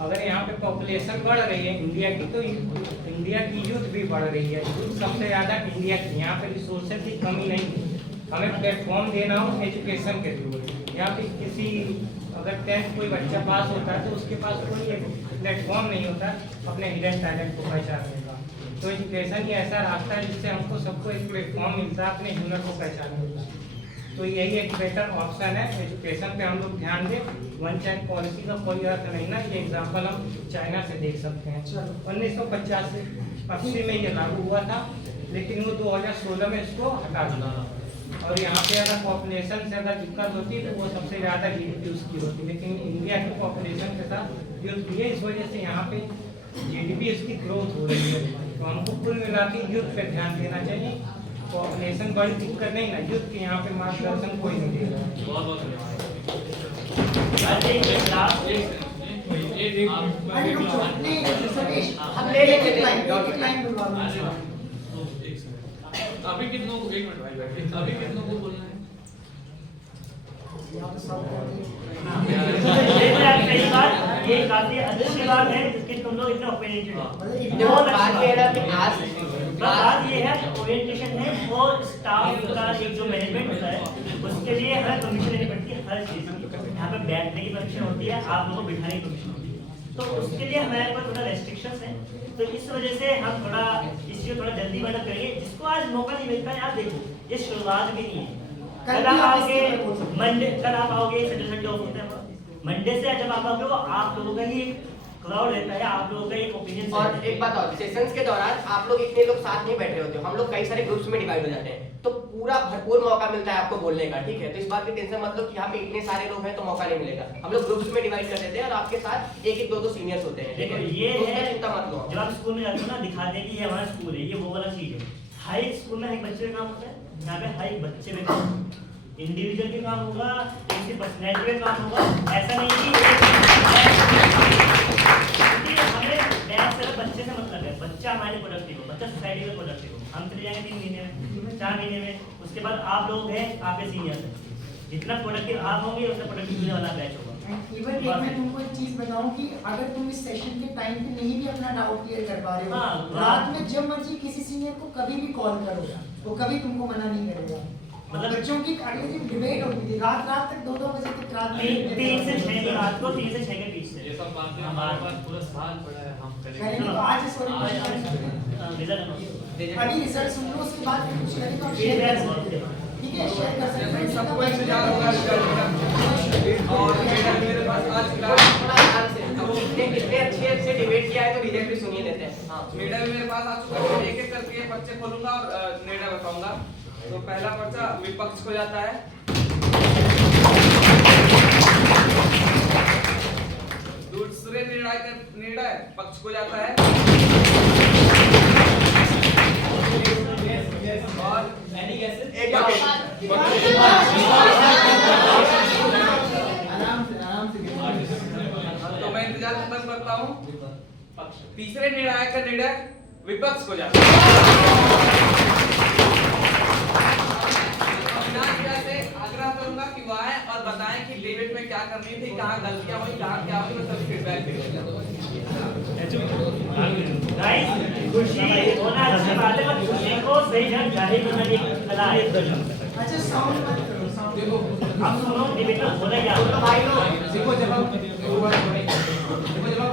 अगर यहाँ पे पॉपुलेशन बढ़ रही है इंडिया की, तो इंडिया की यूथ भी बढ़ रही है। यूथ सबसे ज़्यादा इंडिया की, यहाँ पे रिसोर्सेज की कमी नहीं है। हमें प्लेटफॉर्म देना हो एजुकेशन के थ्रू। यहाँ पे किसी अगर 10th कोई बच्चा पास होता है तो उसके पास कोई प्लेटफॉर्म नहीं होता अपने हिडन टैलेंट को पहचानने का। तो एजुकेशन ही ऐसा रास्ता है जिससे हमको सबको एक प्लेटफॉर्म मिलता है अपने हुनर को पहचानने का। तो यही एक बेटर ऑप्शन है, एजुकेशन पे हम लोग ध्यान दें। वन चाइल्ड पॉलिसी का कोई अर्थ नहीं ना, ये एग्जाम्पल हम चाइना से देख सकते हैं। 1985-80 में ये लागू हुआ था, लेकिन वो 2016 में इसको हटा दिया। और यहाँ पे अगर पॉपुलेशन से अगर दिक्कत होती है तो वो सबसे ज़्यादा GDP उसकी होती, लेकिन इंडिया की पॉपुलेशन के साथ यूथ भी है, इस वजह से यहाँ पे GDP इसकी ग्रोथ हो रही है। तो हमको कुल मिला के यूथ पे ध्यान देना चाहिए। पॉपुलेशन बड़ी दिक्कत नहीं ना, यूथ के यहाँ पे मार्गदर्शन कोई नहीं दे रहा है। हम ले लेंगे लाइन अभी कितनों को, एक मिनट भाई बैठे, अभी कितनों को बोलना है? कई बार ये ये काफी अच्छी बात है कि तुम लोग इतने ओपिनियटेड हो। बहुत अच्छी बात ये है ओरिएंटेशन है और स्टाफ का एक जो मैनेजमेंट होता है उसके लिए हमें परमिशन लेनी पड़ती है हर चीज की। यहाँ पे बैठने की परमिशन होती है, आप लोगों को बिठाने की परमिशन होती है, तो उसके लिए हमारे पास थोड़ा रेस्ट्रिक्शंस हैं। तो इस वजह से हम थोड़ा इस चीज थोड़ा जल्दी बंद करेंगे। जिसको आज मौका नहीं मिलता है, आप देखो ये शुरुआत भी नहीं है। कल आप आओगे मंडे, कल आप आओगे सैटरडे ऑफ होता है, मंडे से जब आप आओगे वो आप लोगों का ही क्राउड रहता है, आप लोगों का एक ओपिनियन। और एक बात और, सेशंस के दौरान आप लोग इतने लोग साथ नहीं बैठे होते हो, हम लोग कई सारे ग्रुप्स में डिवाइड हो जाते हैं, तो पूरा भरपूर मौका मिलता है आपको बोलने का, ठीक है। तो इस बात की टेंशन मत लो कि यहाँ पे इतने सारे लोग हैं तो मौका नहीं मिलेगा। हम लोग ग्रुप्स में डिवाइड कर देते हैं और आपके साथ एक एक दो दो सीनियर्स होते हैं, ठीक है। ये तो है चिंता मत लो। जब आप स्कूल में जाते हो ना, दिखाते हैं कि ये हमारा स्कूल है, ये वो वाला चीज है। हर एक स्कूल में हर एक बच्चे का काम होता है, यहाँ पे हर एक बच्चे में काम इंडिविजुअल के काम होगा, इसकी पर्सनैलिटी में काम होगा। ऐसा नहीं कि हमें बैच सिर्फ बच्चे से मतलब है, बच्चा हमारे प्रोडक्टिव हो, बच्चा सोसाइटी में प्रोडक्टिव हो। हम चले जाएंगे 3 महीने में, 4 महीने में, उसके बाद आप लोग हैं, आपके सीनियर्स हैं, जितना प्रोडक्टिव आप होंगे उतना प्रोडक्टिव होने वाला बैच होगा। इवन एक मैं तुमको एक चीज बताऊं कि अगर तुम इस सेशन के टाइम पे नहीं भी अपना डाउट क्लियर कर पा रहे हो, रात में जब मर्जी किसी सीनियर को कभी भी कॉल करो, वो कभी तुमको मना नहीं करेगा। मतलब बच्चों की अगले दिन डिबेट होती थी रात तक 2-2 बजे तक, रात में 3 से 6 की रात को, 3 से 6 के बीच से। ये सब बातें हमारे पास पूरा साल पड़ा है, हम करेंगे। तो आज इसको अभी रिजल्ट सुन लो, उसके बाद कुछ करें तो शेयर कर सकते हैं, ठीक है, शेयर कर सकते हैं। सबको इंतजार होगा और मेरे पास आज कितने अच्छे डिबेट किया है तो रिजल्ट भी सुनिए लेते हैं। हाँ, मेडल मेरे पास आ चुका है, एक एक करके पर्चे खोलूंगा और निर्णय बताऊंगा। तो पहला पर्चा विपक्ष को जाता है, दूसरे निर्णय पक्ष को जाता है और तो मैं इंतजार खत्म करता हूँ। तीसरे निर्णायक का निर्णय विपक्ष को जाता है। आग्रह करूंगा कि वह आए और बताएं कि डिबेट में क्या करनी थी, कहाँ गलतियां हुई, कहाँ क्या हुई, मैं सब फीडबैक दूंगा। गाइस, खुशी होना अच्छी बात है, पर खुशी को सही ढंग जाहिर करने की कला है। अच्छा साउंड मत करो, साउंड देखो आप सुनो डिबेट में बोला क्या तो भाई लोग देखो, जब हम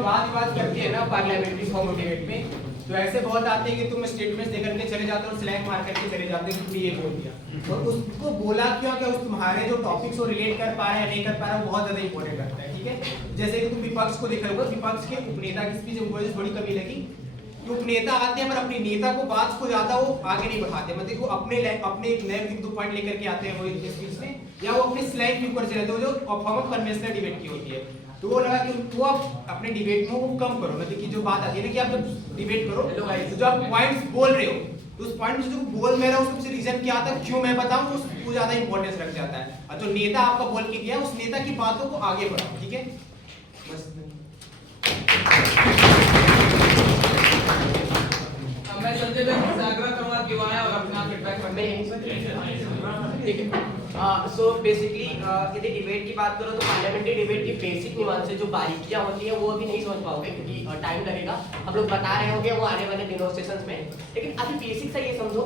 वाद करते हैं ना पार्लियामेंट्री फॉर्म डिबेट में, तो ऐसे बहुत आते हैं कि तुम स्टेटमेंट्स देकर के चले जाते हो, स्लैंग मार करके चले जाते हो कि ये बोल दिया, और उसको बोला क्यों कि उस तुम्हारे जो टॉपिक्स को रिलेट कर पा रहे हैं नहीं कर पा रहे हैं, बहुत ज्यादा इंपॉर्टेंट रखता है, ठीक है। जैसे कि तुम विपक्ष को देख रहे हो, विपक्ष के उपनेता की स्पीच मुझे थोड़ी कमी लगी कि उपनेता आते हैं पर अपने नेता को बात को ज्यादा वो आगे नहीं बढ़ाते, मतलब वो अपने नए 1-2 पॉइंट लेकर के आते हैं वो स्पीच में, या वो अपने स्लाइड के ऊपर चले जाते हैं जो फॉर्म ऑफ कन्वेंशनल डिबेट की होती है। तो वो लगा कि वो आप अपने डिबेट में वो कम करो, मतलब कि जो बात आती है ना कि आप जब डिबेट करो तो जो आप पॉइंट्स बोल रहे हो, तो उस पॉइंट जो बोल मैं रहा हूँ उसका रीजन क्या आता है, क्यों मैं बताऊं, उसको ज्यादा इंपॉर्टेंस रख जाता है। और जो नेता आपका बोल के गया उस नेता की बातों को आगे बढ़ाओ, ठीक है। मैं संजय भाई से आग्रह करूंगा कि वह आए और अपना फीडबैक ठीक है। सो बेसिकली यदि डिबेट की बात करो तो पार्लियामेंट्री डिबेट की बेसिक नुआंसेस जो बारीकियां होती हैं वो अभी नहीं समझ पाओगे क्योंकि टाइम लगेगा, हम लोग बता रहे होंगे वो आने वाले डेमोंस्ट्रेशंस में, लेकिन अभी बेसिक से ये समझो,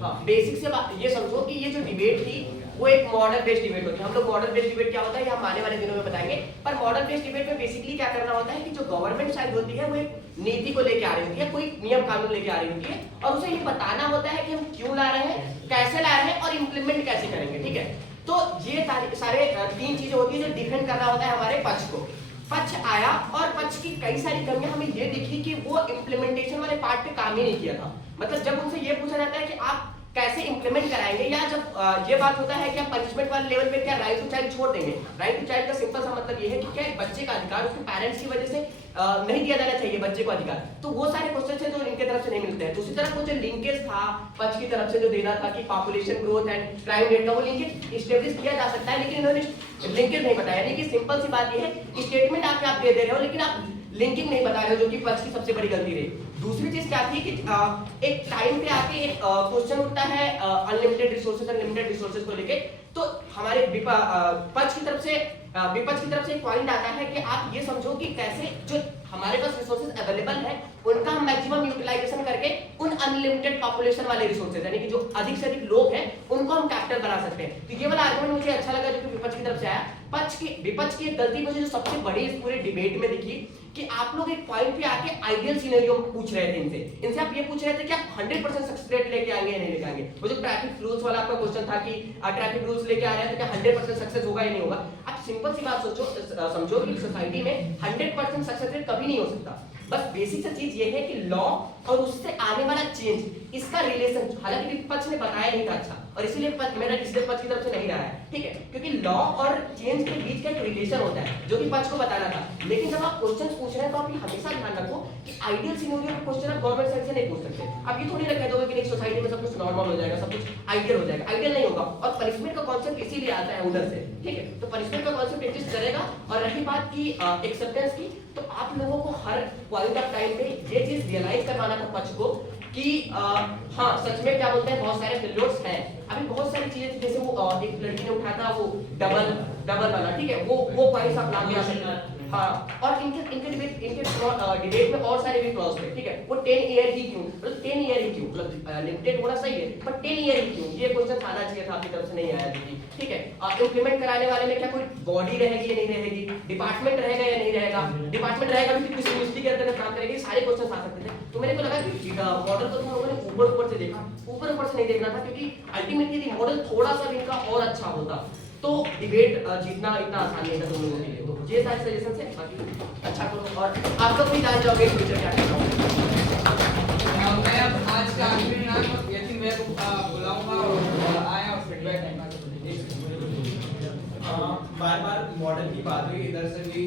हाँ बेसिक से ये समझो कि ये जो डिबेट थी वो एक मॉडल बेस्ड डिबेट होती है। हम लोग मॉडल बेस्ड डिबेट क्या होता है ये हम आने वाले दिनों में बताएंगे, पर मॉडल बेस्ड डिबेट में बेसिकली क्या करना होता है कि जो गवर्नमेंट साइड होती है वो एक नीति को लेके आ रही होती है, कोई नियम कानून लेके आ रही होती है, और उसे ये बताना होता है कि हम क्यों ला रहे हैं, कैसे ला रहे हैं और इम्प्लीमेंट कैसे करेंगे, ठीक है। तो ये सारे 3 चीजें होती है जो डिफेंड करना होता है हमारे पक्ष को। पक्ष आया और पक्ष की कई सारी कमियां हमें ये दिखी कि वो इम्प्लीमेंटेशन वाले पार्ट पे काम ही नहीं किया था। मतलब जब उनसे ये पूछा जाता है कि आप कैसे इंप्लीमेंट कराएंगे, या जब ये बात होता है कि आप पनिशमेंट वाले लेवल पे क्या राइट टू चाइल्ड छोड़ देंगे। राइट टू चाइल्ड का सिंपल सा मतलब ये है कि क्या एक बच्चे का अधिकार उसके पेरेंट्स की वजह से नहीं दिया जाना चाहिए बच्चे को अधिकार, तो वो सारे क्वेश्चन है जो इनके तरफ से नहीं मिलते हैं। दूसरी तरफ वो जो लिंकेज था पक्ष की तरफ से जो देना था कि population growth and crime rate का, वो लिंकेज इस्टेब्लिश किया जा सकता है, लेकिन इन्होंने लिंकेज नहीं बताया। यानी कि सिंपल सी बात ये है, स्टेटमेंट आप दे रहे हो लेकिन आप लिंकिंग नहीं बता रहे हो, जो कि पक्ष की सबसे बड़ी गलती रही। दूसरी चीज क्या थी कि एक टाइम पे आके एक क्वेश्चन उठता है अनलिमिटेड रिसोर्सेज को लेके, तो हमारे पक्ष की तरफ से विपक्ष की तरफ से एक पॉइंट आता है कि आप ये समझो कि कैसे जो हमारे पास रिसोर्सेज अवेलेबल है उनका हम मैक्सिमम यूटिलाइजेशन करके उन अनलिमिटेड पॉपुलेशन वाले रिसोर्सेज यानी कि जो अधिक से अधिक लोग हैं उनको हम कैपिटल बना सकते हैं। तो ये वाला आर्गुमेंट मुझे अच्छा लगा जो कि विपक्ष की तरफ से आया। विपक्ष की एक गलती मुझे जो सबसे बड़ी इस पूरे डिबेट में दिखी कि आप लोग एक पॉइंट पे आके आइडियल सिनेरियो पूछ रहे थे इनसे आप ये पूछ रहे थे कि आप 100% सक्सेस रेट लेके आएंगे या नहीं लेके आएंगे। वो जो ट्रैफिक रूल्स वाला आपका क्वेश्चन था कि ट्रैफिक रूल्स लेके आ रहे हैं तो क्या 100% सक्सेस होगा या नहीं होगा। आप सिंपल सी बात समझो कि सोसाइटी में 100% सक्सेस रेट कभी नहीं हो सकता। बस बेसिक सा चीज ये है कि लॉ और उससे आने वाला चेंज इसका रिलेशन, हालांकि विपक्ष ने बताया नहीं था अच्छा और इसीलिए मेरा इसलिए पक्ष की तरफ से नहीं रहा है, ठीक है, क्योंकि लॉ और चेंज के बीच का एक रिलेशन होता है जो कि पक्ष को बताना था। लेकिन जब आप क्वेश्चंस पूछ रहे हैं तो आप ये हमेशा ध्यान रखो कि आइडियल सिनेरियो में क्वेश्चन आप गवर्नमेंट साइड से नहीं पूछ सकते। आप ये थोड़ी ना कह दोगे कि एक सोसाइटी में सब कुछ नॉर्मल हो जाएगा, सब कुछ आइडियल हो जाएगा, आइडियल नहीं होगा। और पनिशमेंट का कॉन्सेप्ट इसीलिए आता है उधर से, ठीक है, तो पनिशमेंट का कॉन्सेप्ट एग्जिस्ट करेगा। और रही बात की एक्सेप्टेंस की, तो आप लोगों को हर पॉइंट ऑफ टाइम पे ये चीज रियलाइज करवाना था पक्ष को कि हाँ सच में क्या बोलते हैं बहुत सारे फेल्योर्स हैं। अभी बहुत सारी चीजें जैसे वो एक लड़की ने उठाया था वो डबल वाला, ठीक है, वो पॉइंट्स आप नाम ले सकते हैं। हाँ, और इनके डिबेट में और सारे भी क्लॉज थे, ठीक है, वो 10 ईयर ही क्यों, मतलब 10 ईयर ही क्यों, मतलब लिमिटेड होना सही है पर 10 ईयर ही क्यों, ये क्वेश्चन आना चाहिए था, आपकी तरफ से नहीं आया जी, ठीक है। इंप्लीमेंट कराने वाले में क्या कोई बॉडी रहेगी या नहीं रहेगी, डिपार्टमेंट रहेगा या नहीं रहेगा, डिपार्टमेंट रहेगा भी किस यूनिवर्सिटी के अंदर काम करेगी, सारे क्वेश्चन आ सकते थे। तो मेरे को लगा कि मॉडल को तुम लोगों ने ऊपर से देखा, ऊपर से नहीं देखना था, क्योंकि अल्टीमेटली यदि मॉडल थोड़ा सा भी इनका और अच्छा होता तो डिबेट जीतना इतना आसान नहीं था तुम लोगों के लिए। तो ये सारे सजेशन है, बाकी अच्छा करो और आप लोग भी जान जाओगे फ्यूचर क्या करना है। मैं अब आज का आखिरी नाम यति मैं बुलाऊंगा और आया और फीडबैक देना। बार मॉडल की बात हुई, इधर से भी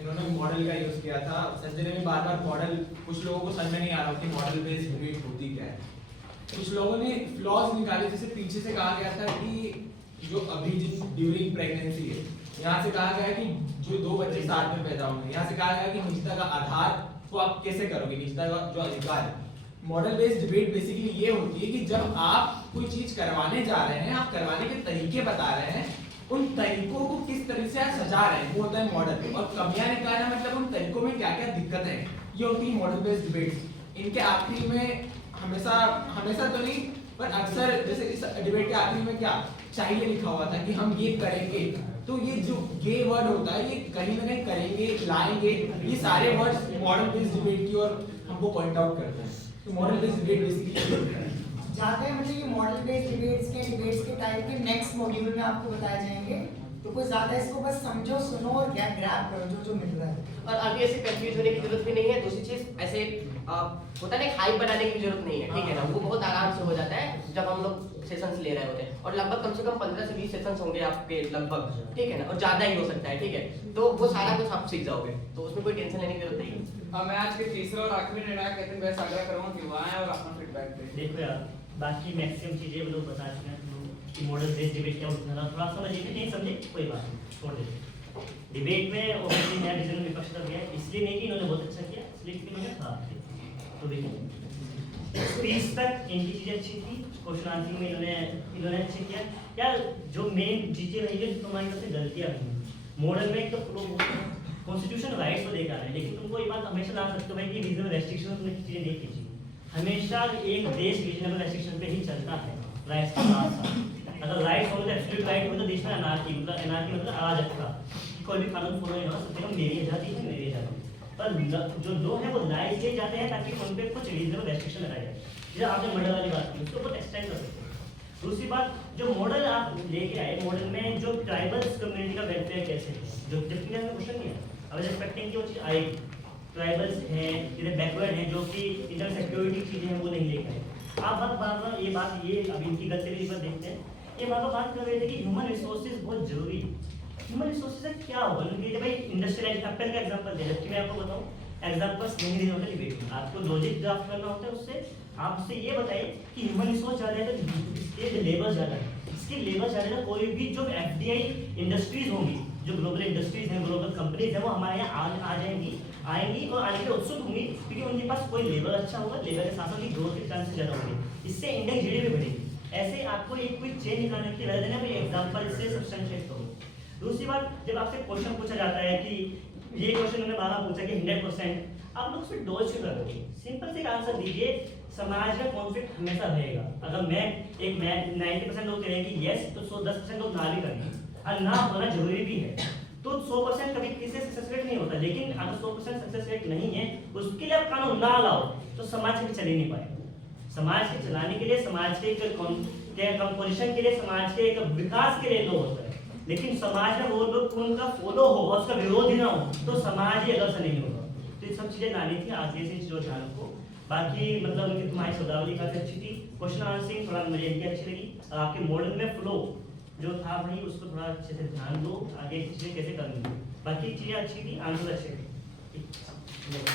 इन्होंने मॉडल का यूज किया था। संजय ने भी बार मॉडल, कुछ लोगों को समझ में नहीं आ रहा कि मॉडल बेस्ड डिबेट होती क्या है। कुछ लोगों ने फ्लॉज निकाले, जैसे पीछे से कहा गया था कि जो अभी ड्यूरिंग प्रेगनेंसी है, यहाँ से कहा गया कि जो 2 बच्चे साथ में पैदा होंगे, यहाँ से कहा गया कि निजता का आधार को आप कैसे करोगे, निजता का जो अधिकार है। मॉडल बेस्ड डिबेट बेसिकली ये होती है कि जब आप कोई चीज करवाने जा रहे हैं, आप करवाने के तरीके बता रहे हैं, उन तरीकों को किस तरह से आप सजा रहे हैं, वो होता है मॉडल। और कमियां निकालना मतलब उन तरीकों में क्या क्या दिक्कत है, ये होती है मॉडल बेस्ड डिबेट्स। इनके आखिरी में हमेशा तो नहीं पर अक्सर, जैसे इस डिबेट के आखिरी में क्या चाहिए लिखा हुआ था कि हम ये करेंगे, तो ये जो गे वर्ड होता है ये कहीं ना कहीं करेंगे, लाएंगे, ये सारे वर्ड्स मॉडल बेस्ड डिबेट की ओर हमको पॉइंट आउट करते हैं। तो मॉडल बेस्ड डिबेट बेसिकली जाते हैं, मतलब ये मॉडल बेस्ड डिबेट्स के टाइप के नेक्स्ट मॉड्यूल में आपको बताए जाएंगे। तो कोई ज्यादा इसको बस समझो, सुनो और ग्रैब करो जो मिल रहा है। और अभी ऐसे कंफ्यूज होने की जरूरत भी नहीं है। दूसरी चीज ऐसे होता है हाइप बनाने की जरूरत नहीं है, ठीक है ना, वो बहुत आराम से हो जाता है जब हम लोग सेशंस ले रहे होते हैं। और लगभग कम से कम 15 से 20 सेशंस होंगे आपके लगभग, ठीक है ना, और ज्यादा ही हो सकता है, ठीक है, तो वो सारा कुछ आप सीख जाओगे, तो उसमें कोई टेंशन लेने की जरूरत नहीं है। मैं आज के तीसरा और आखिरी निर्णायक कहते हैं वैसे आग्रह करूंगा कि वहां आए और अपना फीडबैक दें। देखो यार, बाकी मैक्सिमम चीजें वो लोग बता चुके हैं कि मॉडल बेस्ड डिबेट क्या होता है, थोड़ा समझिए, नहीं समझे कोई बात नहीं, छोड़ देते। डिबेट में ओवरऑल नया डिसीजन विपक्ष का गया, इसलिए नहीं कि इन्होंने बहुत अच्छा किया, इसलिए कि इन्होंने खराब किया। तो देखिए स्पीच तक इनकी चीजें अच्छी थी, क्वेश्चन आंसरिंग में इन्होंने अच्छे किया। यार जो मेन चीजें रही है जो तुम्हारी तरफ से गलतियां रही मॉडल में, एक तो कॉन्स्टिट्यूशन राइट्स को लेकर है, लेकिन तुमको ये बात हमेशा ला सकते हो भाई कि रीजनल रेस्ट्रिक्शन तुमने चीजें नहीं कीजिए। हमेशा एक देश रीजनल रेस्ट्रिक्शन पे ही चलता है राइट्स के साथ साथ। अगर राइट्स हो तो एब्सोल्यूट राइट हो तो देश में अनार्की मतलब अराजकता, कोई भी कानून फॉलो नहीं हो सकते, हम मेरी आजादी है मेरी आजादी। पर जो लोग हैं वो लाए किए जाते हैं ताकि उन पे कुछ रीजनल रेस्ट्रिक्शन लगाए जाए। जैसे आपने मॉडल वाली बात की, उसको बहुत एक्सटेंड कर सकते हैं। दूसरी बात, जो मॉडल आप लेके आए, मॉडल में जो ट्राइबल्स कम्युनिटी का वेलफेयर कैसे है, जो डिफरेंट में क्वेश्चन नहीं है, अब एक्सपेक्टिंग कि वो चीज़ आएगी। ट्राइबल्स हैं, जिन्हें बैकवर्ड हैं, जो कि इंटरनल सिक्योरिटी चीज़ें हैं वो नहीं लेकर आए। आप बार ये अभी इनकी गलती पर देखते हैं, ये बात कर रहे थे कि ह्यूमन रिसोर्सेज बहुत जरूरी है। ह्यूमन रिसोर्सेज से क्या होगा, जब भाई इंडस्ट्रियल एप्पल का एग्जांपल दे, जबकि मैं आपको बताऊं एग्जांपल्स नहीं देने होते डिबेट में, आपको लॉजिक ड्राफ्ट करना होता है। उससे आपसे ये बताइए कि ह्यूमन रिसोर्स ज़्यादा है तो इसके लेबर ज़्यादा है, इसकी लेबर ज़्यादा है। कोई भी जो एफडीआई इंडस्ट्रीज होंगी, जो ग्लोबल इंडस्ट्रीज हैं, ग्लोबल कंपनीज हैं, वो हमारे यहाँ आ आएंगी और आने के उत्सुक होंगी, क्योंकि उनके पास कोई लेबर अच्छा होगा, लेबर के साथ साथ ग्रोथ के चांसेस ज़्यादा होंगे, इससे इंडेक्स जीडीपी बढ़ेगी। ऐसे आपको एक कोई चेन निकालने की वजह देना, एग्जाम्पल से सब्सटेंशिएट करो। दूसरी बात, जब आपसे क्वेश्चन पूछा जाता है कि ये क्वेश्चन उन्होंने बारह पूछा कि 100% आप लोग उसमें डोज क्यों कर रहे हो? सिंपल से एक आंसर दीजिए, समाज में कॉन्फ्लिक्ट हमेशा रहेगा। अगर मैं 90% लोग कहें कि यस, तो 10% लोग ना भी करेंगे, और ना होना जरूरी भी है। तो 100% कभी किसी से सक्सेस रेट नहीं होता, लेकिन अगर 100% सक्सेस रेट नहीं है, उसके लिए आप कानून ना लाओ तो समाज कभी चल ही नहीं पाएगा। समाज के चलाने के लिए, समाज के कंपोजिशन के लिए, समाज के एक विकास के लिए लोग होता है, लेकिन समाज में वो लोग उनका फॉलो हो और उसका विरोध ही ना हो तो समाज ही अगर से नहीं होगा। तो ये सब चीजें लानी थी आज से चीजों ध्यान रखो। बाकी मतलब उनकी तुम्हारी शब्दावली काफी अच्छी थी, क्वेश्चन आंसरिंग थोड़ा मुझे इनकी अच्छी लगी, आपके मॉडल में फ्लो जो था भाई उसको थोड़ा अच्छे से ध्यान दो, आगे चीजें कैसे करनी है। बाकी चीजें अच्छी थी, आंसर अच्छे थे।